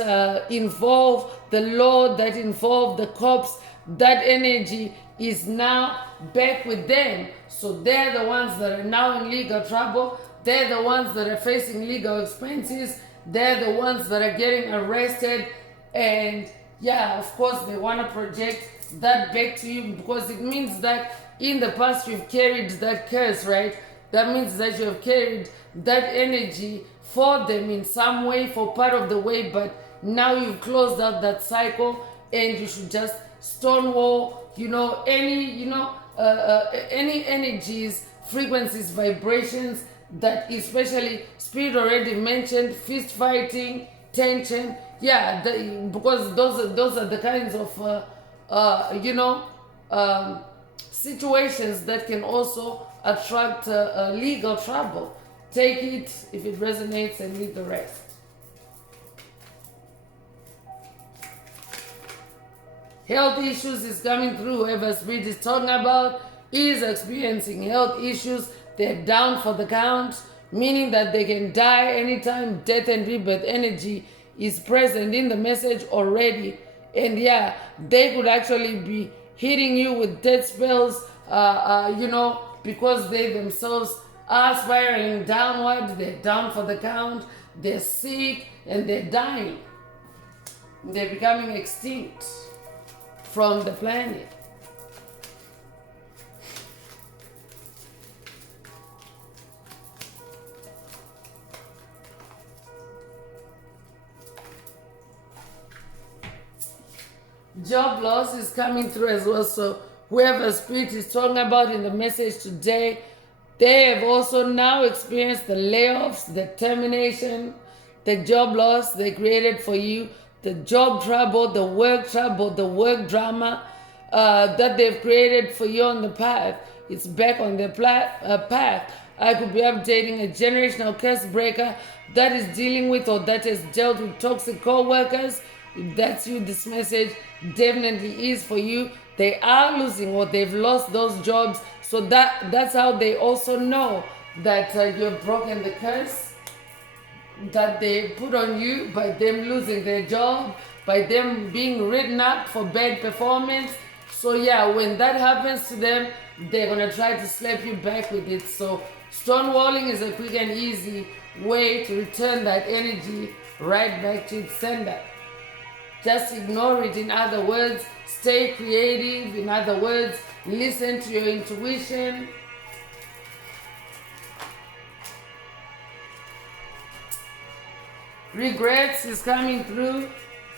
involve the law, that involve the cops, that energy is now back with them. So they're the ones that are now in legal trouble. They're the ones that are facing legal expenses. They're the ones that are getting arrested. And yeah, of course, they want to project that back to you, because it means that in the past you've carried that curse, right? That means that you have carried that energy for them in some way, for part of the way, but now you've closed out that cycle, and you should just stonewall, any energies, frequencies, vibrations that, especially Spirit already mentioned, fist fighting, tension. Yeah, because those are the kinds of situations that can also attract legal trouble. Take it if it resonates and leave the rest. Health issues is coming through. Whoever Spirit is talking about is experiencing health issues. They're down for the count, meaning that they can die anytime. Death and rebirth energy is present in the message already. And yeah, they could actually be hitting you with death spells, because they themselves are spiraling downward. They're down for the count. They're sick and they're dying. They're becoming extinct from the planet. Job loss is coming through as well. So whoever Spirit is talking about in the message today, they have also now experienced the layoffs, the termination, the job loss they created for you, the job trouble, the work drama that they've created for you on the path. It's back on the path. I could be updating a generational curse breaker that is dealing with or that has dealt with toxic co-workers. If that's you, this message definitely is for you. They are losing or they've lost those jobs. So that's how they also know that you've broken the curse that they put on you by them losing their job, by them being written up for bad performance. So yeah, when that happens to them, they're going to try to slap you back with it. So stonewalling is a quick and easy way to return that energy right back to its sender. Just ignore it. In other words, stay creative. In other words, listen to your intuition. Regrets is coming through.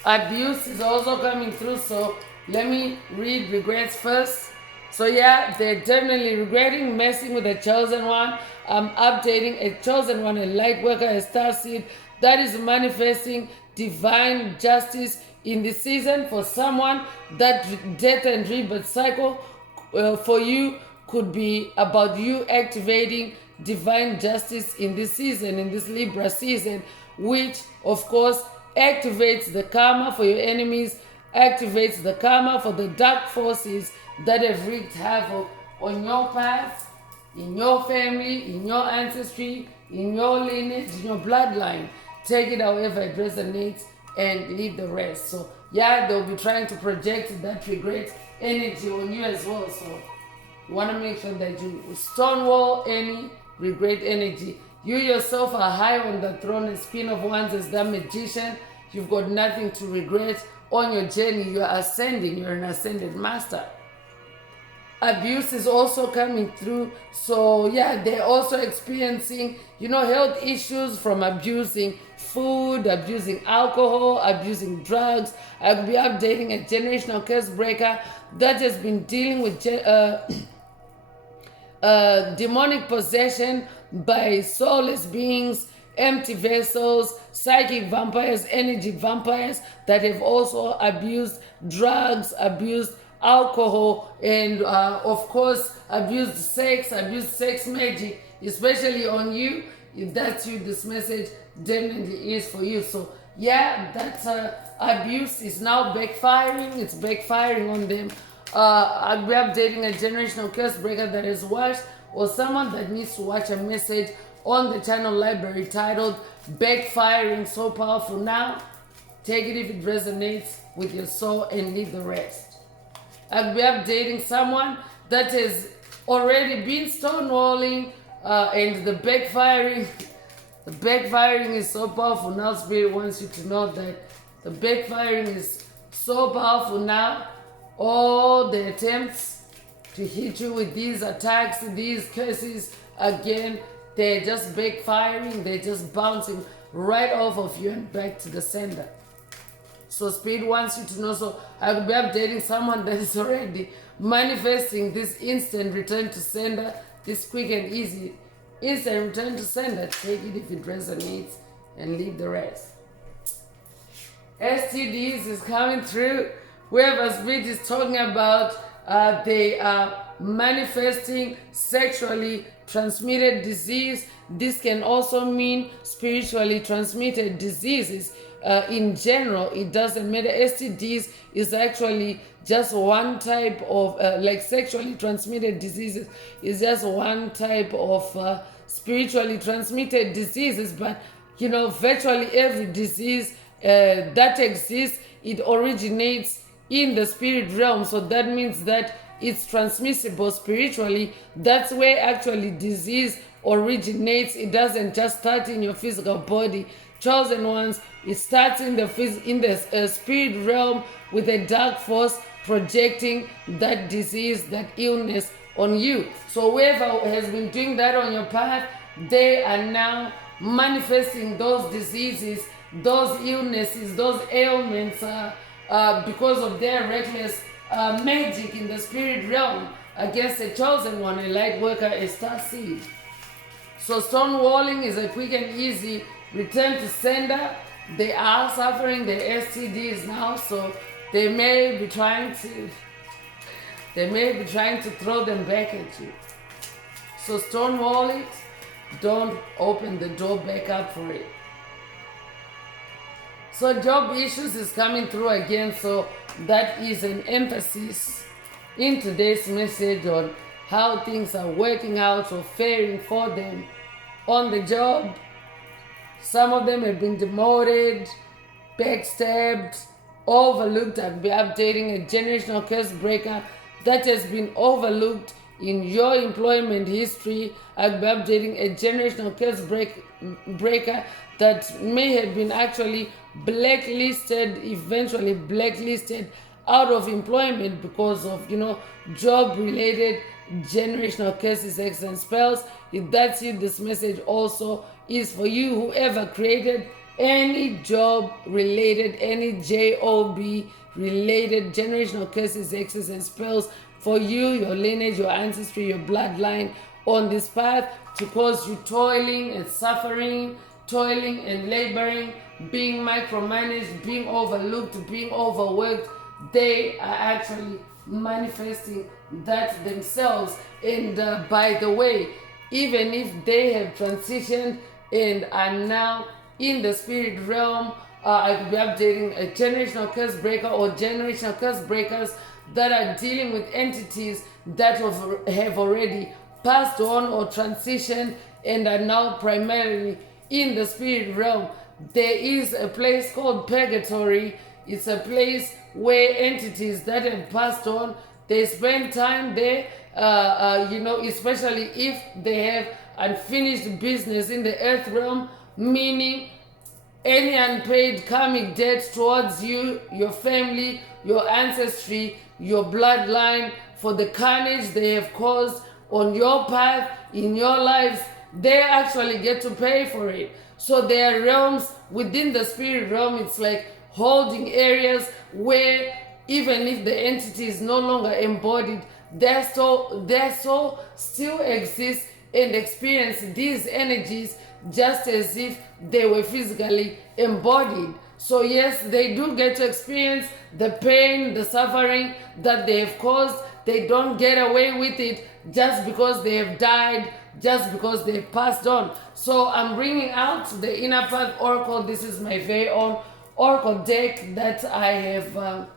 Abuse is also coming through. So let me read regrets first. So yeah, they're definitely regretting messing with the chosen one. I'm updating a chosen one, a light worker, a star seed that is manifesting divine justice in this season for someone. That death and rebirth cycle for you could be about you activating divine justice in this season, in this Libra season, which of course activates the karma for your enemies, activates the karma for the dark forces that have wreaked havoc on your path, in your family, in your ancestry, in your lineage, in your bloodline. Take it however it resonates and leave the rest. So yeah, they'll be trying to project that regret energy on you as well. So you want to make sure that you stonewall any regret energy. You yourself are high on the throne and Queen of Wands as the magician. You've got nothing to regret on your journey. You are ascending. You're an ascended master. Abuse is also coming through. So yeah, they're also experiencing, health issues from abusing food, abusing alcohol, abusing drugs. I will be updating a generational curse breaker that has been dealing with demonic possession by soulless beings, empty vessels, psychic vampires, energy vampires that have also abused drugs, abused alcohol, and of course abused sex magic, especially on you. If that's you, this message definitely is for you. So yeah, that abuse is now backfiring. It's backfiring on them. I'll be updating a generational curse breaker that is watched, or someone that needs to watch a message on the channel library titled Backfiring So Powerful Now. Take it if it resonates with your soul and leave the rest. I'll be updating someone that has already been stonewalling and the backfiring is so powerful now. Spirit wants you to know that the backfiring is so powerful now. All the attempts to hit you with these attacks, these curses, again, they're just backfiring. They're just bouncing right off of you and back to the sender. So Spirit wants you to know. So I will be updating someone that is already manifesting this instant return to sender, this quick and easy instant return to sender. Take it if it resonates and leave the rest. STDs is coming through. Whoever Spirit is talking about, they are manifesting sexually transmitted disease. This can also mean spiritually transmitted diseases. In general, it doesn't matter. STDs is actually just one type of, sexually transmitted diseases is just one type of spiritually transmitted diseases. But, virtually every disease that exists, it originates in the spirit realm. So that means that it's transmissible spiritually. That's where actually disease originates. It doesn't just start in your physical body. Chosen ones, it starts in the spirit realm with a dark force projecting that disease, that illness on you. So whoever has been doing that on your path, they are now manifesting those diseases, those illnesses, those ailments because of their reckless magic in the spirit realm against a chosen one, a light worker, a star seed. So stonewalling is a quick and easy return to sender. They are suffering their STDs now, so they may be trying to throw them back at you. So stonewall it. Don't open the door back up for it. So job issues is coming through again. So that is an emphasis in today's message on how things are working out or faring for them on the job. Some of them have been demoted, backstabbed, overlooked. I'll be updating a generational curse breaker that has been overlooked in your employment history. I'll be updating a generational curse breaker that may have been actually blacklisted, eventually blacklisted out of employment because of, job-related generational curses, hexes, and spells. If that's you, this message also is for you. Whoever created any job-related, any job-related generational curses, hexes, and spells for you, your lineage, your ancestry, your bloodline on this path to cause you toiling and suffering, toiling and laboring, being micromanaged, being overlooked, being overworked. They are actually manifesting that themselves. And by the way, even if they have transitioned and are now in the spirit realm, I could be updating a generational curse breaker or generational curse breakers that are dealing with entities that have already passed on or transitioned and are now primarily in the spirit realm. There is a place called purgatory. It's a place where entities that have passed on, they spend time there, especially if they have unfinished business in the earth realm, meaning any unpaid karmic debt towards you, your family, your ancestry, your bloodline, for the carnage they have caused on your path, in your lives, they actually get to pay for it. So there are realms within the spirit realm. It's like holding areas where even if the entity is no longer embodied, their soul still exists and experience these energies just as if they were physically embodied. So yes, they do get to experience the pain, the suffering that they have caused. They don't get away with it just because they have died, just because they have passed on. So I'm bringing out the Inner Path Oracle. This is my very own Oracle deck that I have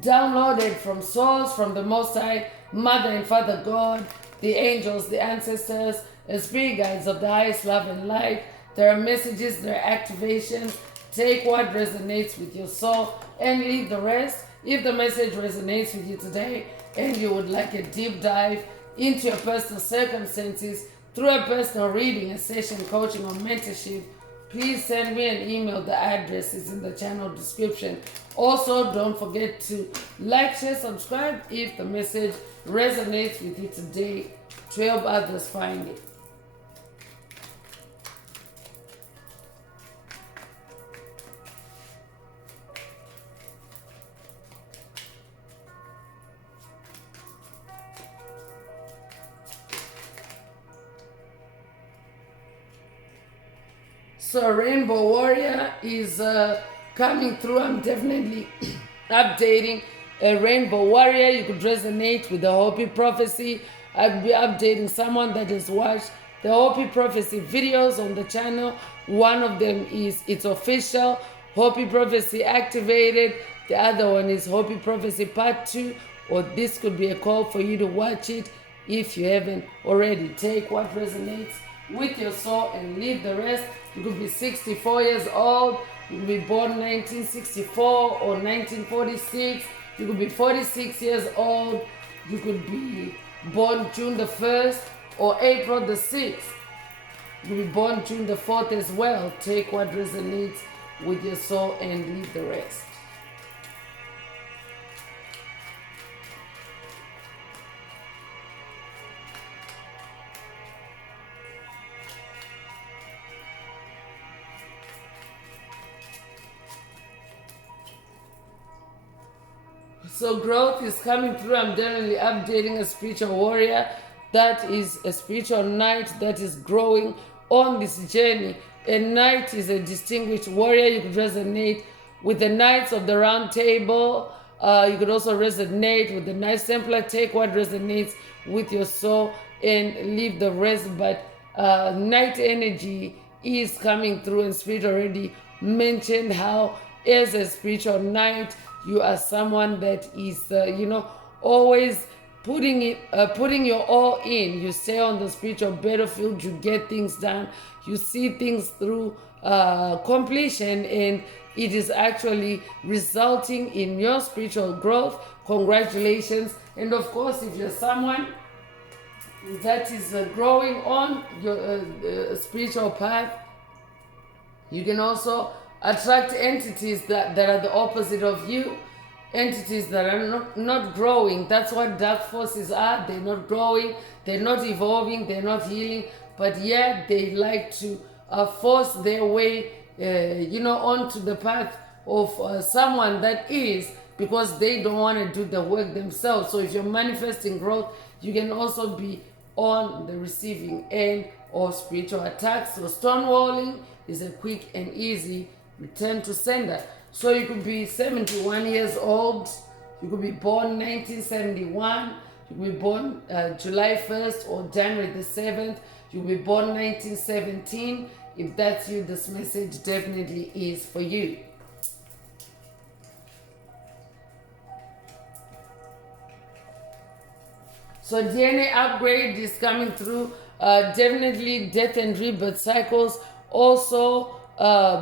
downloaded from Source, from the Most High, Mother and Father God, the angels, the ancestors, and spirit guides of the highest love and light. There are messages, there are activations. Take what resonates with your soul and leave the rest. If the message resonates with you today and you would like a deep dive into your personal circumstances through a personal reading, a session, coaching, or mentorship, please send me an email. The address is in the channel description. Also, don't forget to like, share, subscribe if the message resonates with you today to help others find it. So Rainbow Warrior is coming through. I'm definitely updating a Rainbow Warrior. You could resonate with the Hopi Prophecy. I'll be updating someone that has watched the Hopi Prophecy videos on the channel. One of them is It's Official, Hopi Prophecy Activated. The other one is Hopi Prophecy Part 2, or this could be a call for you to watch it if you haven't already. Take what resonates with your soul and leave the rest. You could be 64 years old. You could be born 1964 or 1946. You could be 46 years old. You could be born June the 1st or April the 6th. You could be born June the 4th as well. Take what resonates with your soul and leave the rest. So growth is coming through. I'm definitely updating a spiritual warrior. That is a spiritual knight that is growing on this journey. A knight is a distinguished warrior. You could resonate with the knights of the round table. You could also resonate with the Knights Templar. Take what resonates with your soul and leave the rest. But knight energy is coming through, and Spirit already mentioned how, as a spiritual knight, you are someone that is, always putting your all in. You stay on the spiritual battlefield. You get things done. You see things through completion, and it is actually resulting in your spiritual growth. Congratulations. And of course, if you're someone that is growing on your spiritual path, you can also attract entities that are the opposite of you, entities that are not growing. That's what dark forces are. They're not growing, they're not evolving, they're not healing, but yet they like to force their way onto the path of someone that is, because they don't want to do the work themselves. So if you're manifesting growth, you can also be on the receiving end of spiritual attacks. So stonewalling is a quick and easy return to sender. So you could be 71 years old, you could be born 1971, you could be born July 1st or January the 7th, you could be born 1917. If that's you, this message definitely is for you. So DNA upgrade is coming through. Definitely death and rebirth cycles also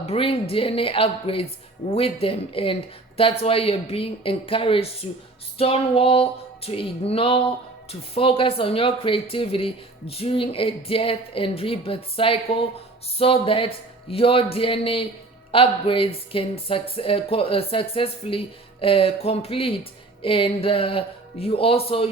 bring DNA upgrades with them, and that's why you're being encouraged to stonewall, to ignore, to focus on your creativity during a death and rebirth cycle, so that your DNA upgrades can successfully complete. And you also,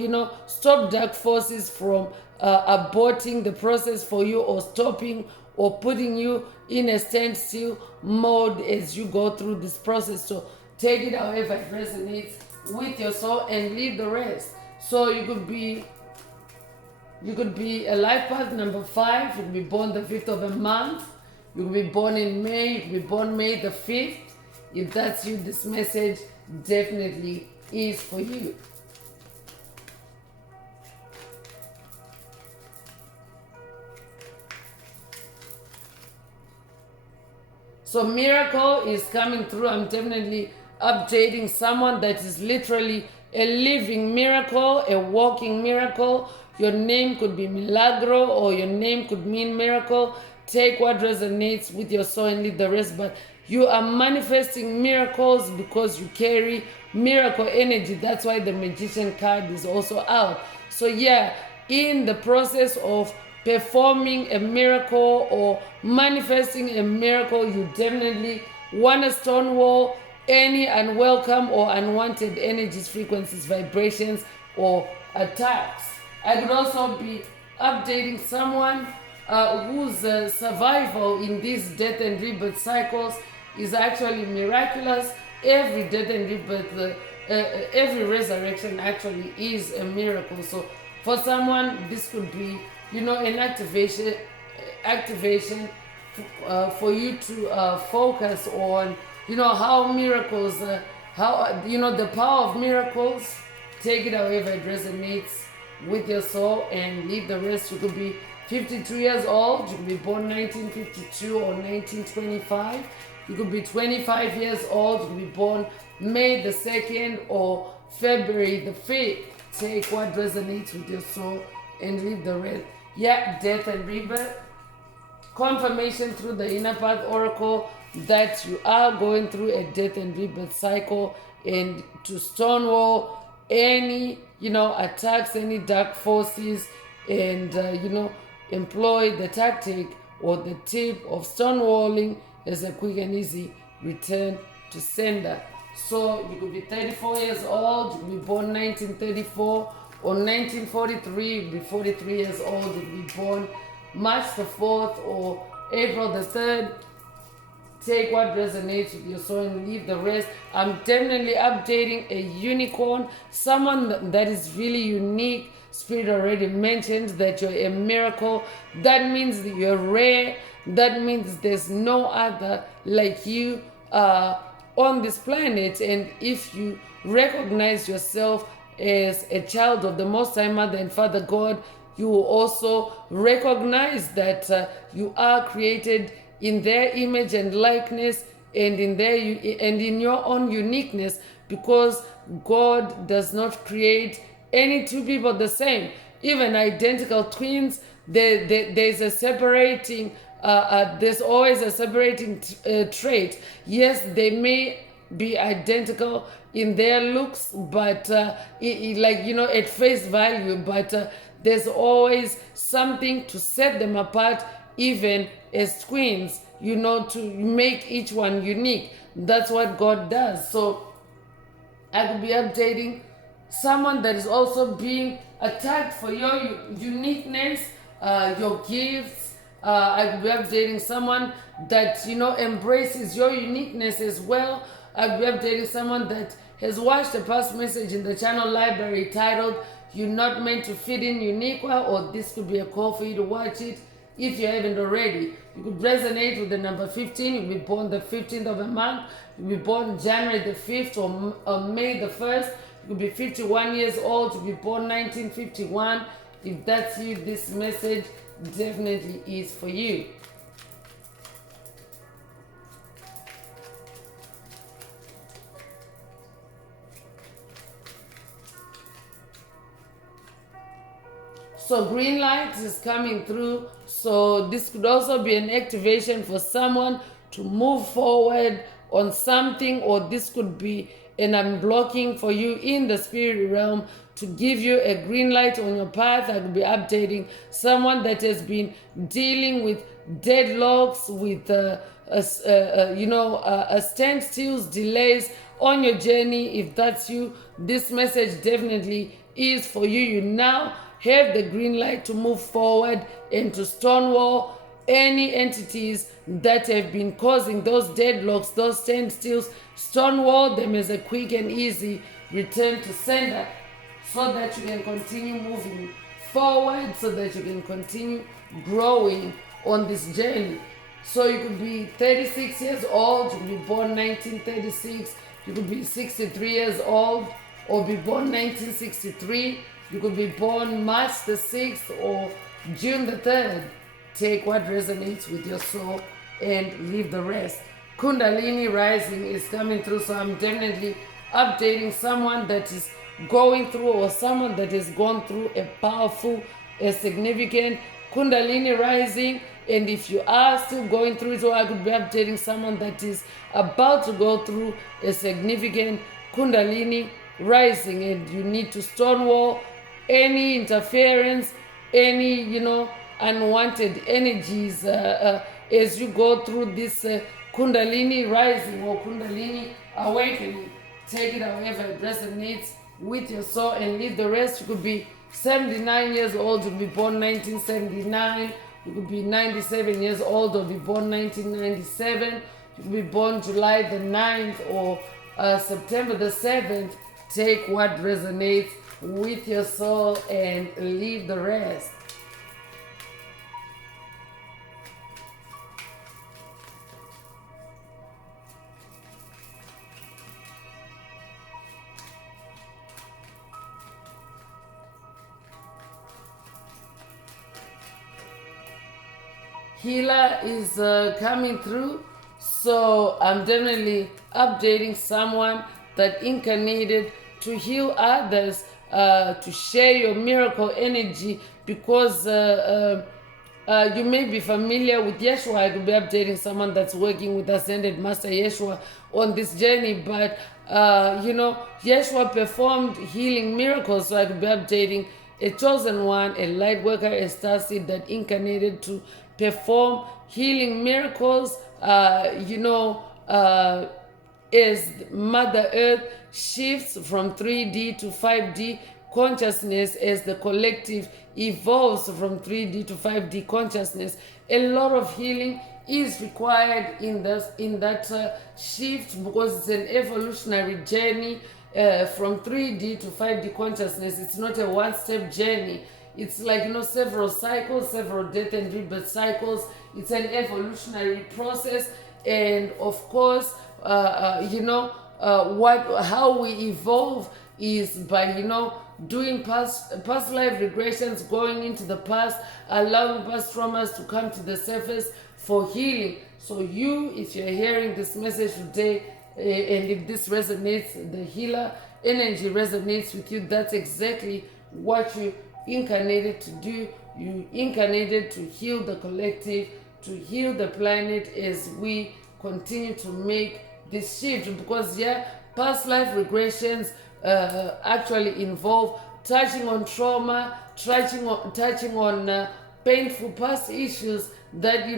stop dark forces from aborting the process for you, or stopping or putting you in a standstill mode as you go through this process. So take it however it resonates with your soul and leave the rest. So you could be a life path number 5. You could be born the 5th of a month. You could be born in May. You could be born May the 5th. If that's you, this message definitely is for you. So miracle is coming through. I'm definitely updating someone that is literally a living miracle, a walking miracle. Your name could be Milagro, or your name could mean miracle. Take what resonates with your soul and leave the rest. But you are manifesting miracles because you carry miracle energy. That's why the Magician card is also out. So yeah, in the process of performing a miracle or manifesting a miracle, you definitely want to stonewall any unwelcome or unwanted energies, frequencies, vibrations, or attacks. I could also be updating someone whose survival in these death and rebirth cycles is actually miraculous. Every death and rebirth, every resurrection actually is a miracle. So for someone, this could be an activation for you to focus on, how miracles, the power of miracles. Take it however it resonates with your soul and leave the rest. You could be 52 years old. You could be born 1952 or 1925. You could be 25 years old. You could be born May the 2nd or February the 5th. Take what resonates with your soul and leave the rest. Yeah, death and rebirth. Confirmation through the inner path oracle that you are going through a death and rebirth cycle, and to stonewall any, attacks, any dark forces, and, employ the tactic or the tip of stonewalling as a quick and easy return to sender. So you could be 34 years old, you could be born 1934 or 1943, you could be 43 years old, you could be born March the 4th or April the 3rd. Take what resonates with your soul and leave the rest. I'm definitely updating a unicorn, someone that is really unique. Spirit already mentioned that you're a miracle. That means that you're rare. That means there's no other like you on this planet. And if you recognize yourself as a child of the Most High Mother and Father God, you will also recognize that you are created in their image and likeness, and in your own uniqueness, because God does not create any two people the same. Even identical twins, there's a separating. There's always a separating trait. Yes, they may be identical in their looks, but at face value, but there's always something to set them apart, even as twins, to make each one unique. That's what God does. So I could be updating someone that is also being attacked for your uniqueness, your gifts. I could be updating someone that embraces your uniqueness as well. I could be updating someone that has watched a past message in the channel library titled "You're Not Meant to Fit in Uniqua," or this could be a call for you to watch it if you haven't already. You could resonate with the number 15. You'll be born the 15th of a month. You'll be born January the 5th or May the 1st. You could be 51 years old. You'll be born 1951. If that's you, this message definitely is for you. So green light is coming through. So this could also be an activation for someone to move forward on something, or this could be an unblocking for you in the spirit realm to give you a green light on your path. I could be updating someone that has been dealing with deadlocks, with standstills, delays on your journey. If that's you, this message definitely is for you. You now have the green light to move forward and to stonewall any entities that have been causing those deadlocks, those standstills. Stonewall them as a quick and easy return to sender, so that you can continue moving forward, so that you can continue growing on this journey. So you could be 36 years old, you could be born 1936, you could be 63 years old, or be born 1963. You could be born March the 6th or June the 3rd. Take what resonates with your soul and leave the rest. Kundalini rising is coming through, so I'm definitely updating someone that is going through, or someone that has gone through a powerful, a significant Kundalini rising. And if you are still going through it, or I could be updating someone that is about to go through a significant Kundalini rising, and you need to stonewall any interference, any unwanted energies as you go through this Kundalini rising or Kundalini awakening. Take it however it resonates with your soul and leave the rest. You could be 79 years old, you could be born 1979. You could be 97 years old or be born 1997. You could be born July the 9th or September the 7th. Take what resonates with your soul and leave the rest. Healer is coming through, so I'm definitely updating someone that incarnated to heal others, to share your miracle energy, because you may be familiar with Yeshua. I could be updating someone that's working with Ascended Master Yeshua on this journey, but Yeshua performed healing miracles, so I could be updating a chosen one, a light worker, a starseed that incarnated to perform healing miracles. As Mother Earth shifts from 3D to 5D, consciousness as the collective evolves from 3D to 5D consciousness. A lot of healing is required in that shift, because it's an evolutionary journey from 3D to 5D consciousness. It's not a one-step journey. It's like, several cycles, several death and rebirth cycles. It's an evolutionary process. And of course, how we evolve is by, doing past life regressions, going into the past, allowing past traumas to come to the surface for healing. So if you're hearing this message today, and if this resonates, the healer energy resonates with you, that's exactly what you incarnated to do. You incarnated to heal the collective, to heal the planet as we continue to make this shift. Because past life regressions actually involve touching on trauma, touching on painful past issues that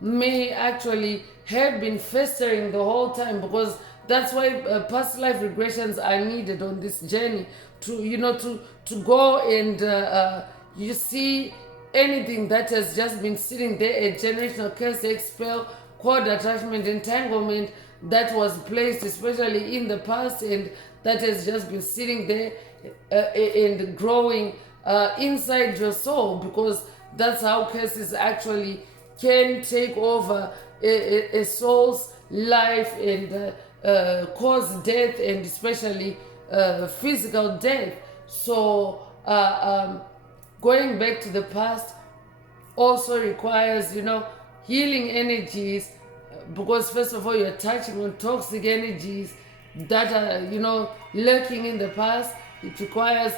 may actually have been festering the whole time. Because that's why past life regressions are needed on this journey, to go and you see anything that has just been sitting there, a generational curse, expel, cord attachment, entanglement that was placed especially in the past, and that has just been sitting there and growing inside your soul. Because that's how curses actually can take over a soul's life and cause death, and especially physical death. So going back to the past also requires, healing energies, because first of all, you're touching on toxic energies that are, lurking in the past. It requires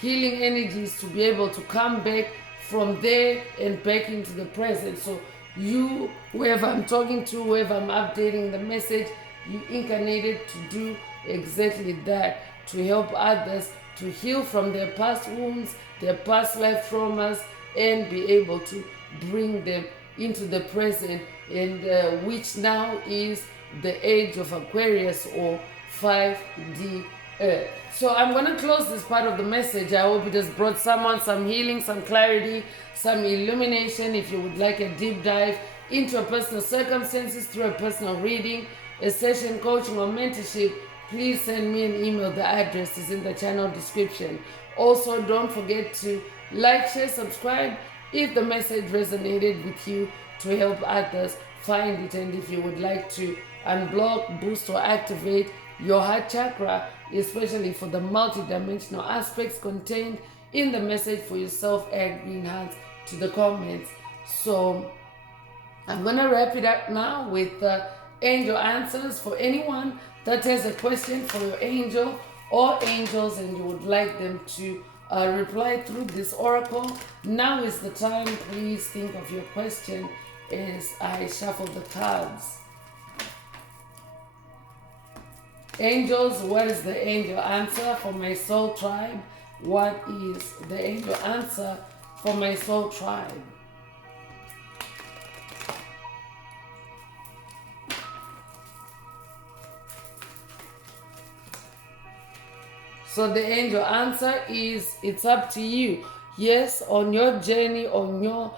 healing energies to be able to come back from there and back into the present. So whoever I'm talking to, whoever I'm updating the message, you incarnated to do exactly that, to help others to heal from their past wounds, their past life traumas, and be able to bring them into the present, and which now is the age of Aquarius, or 5D Earth. So I'm going to close this part of the message. I hope it has brought someone some healing, some clarity, some illumination. If you would like a deep dive into your personal circumstances through a personal reading, a session, coaching, or mentorship, please send me an email. The address is in the channel description. Also, don't forget to like, share, subscribe if the message resonated with you, to help others find it. And if you would like to unblock, boost, or activate your heart chakra, especially for the multidimensional aspects contained in the message for yourself, add green hearts to the comments. So I'm going to wrap it up now with angel answers. For anyone that has a question for your angel or angels and you would like them to reply through this oracle, now is the time. Please think of your question as I shuffle the cards. Angels, what is the angel answer for my soul tribe? What is the angel answer for my soul tribe? So the angel answer is, it's up to you. Yes, on your journey, on your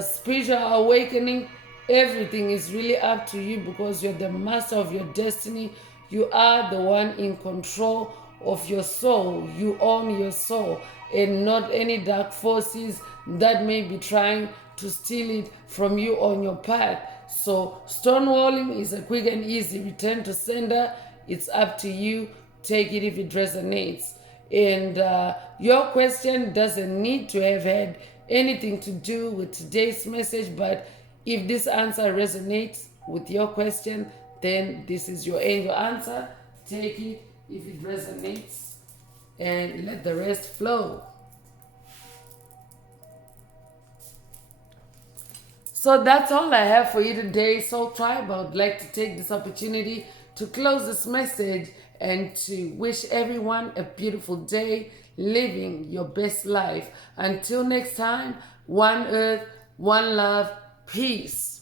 spiritual awakening, everything is really up to you, because you're the master of your destiny. You are the one in control of your soul. You own your soul, and not any dark forces that may be trying to steal it from you on your path. So stonewalling is a quick and easy return to sender. It's up to you. Take it if it resonates. And your question doesn't need to have had anything to do with today's message, but if this answer resonates with your question, then this is your angel answer. Take it if it resonates, and let the rest flow. So that's all I have for you today, Soul Tribe. I would like to take this opportunity to close this message and to wish everyone a beautiful day, living your best life. Until next time, one earth, one love, peace.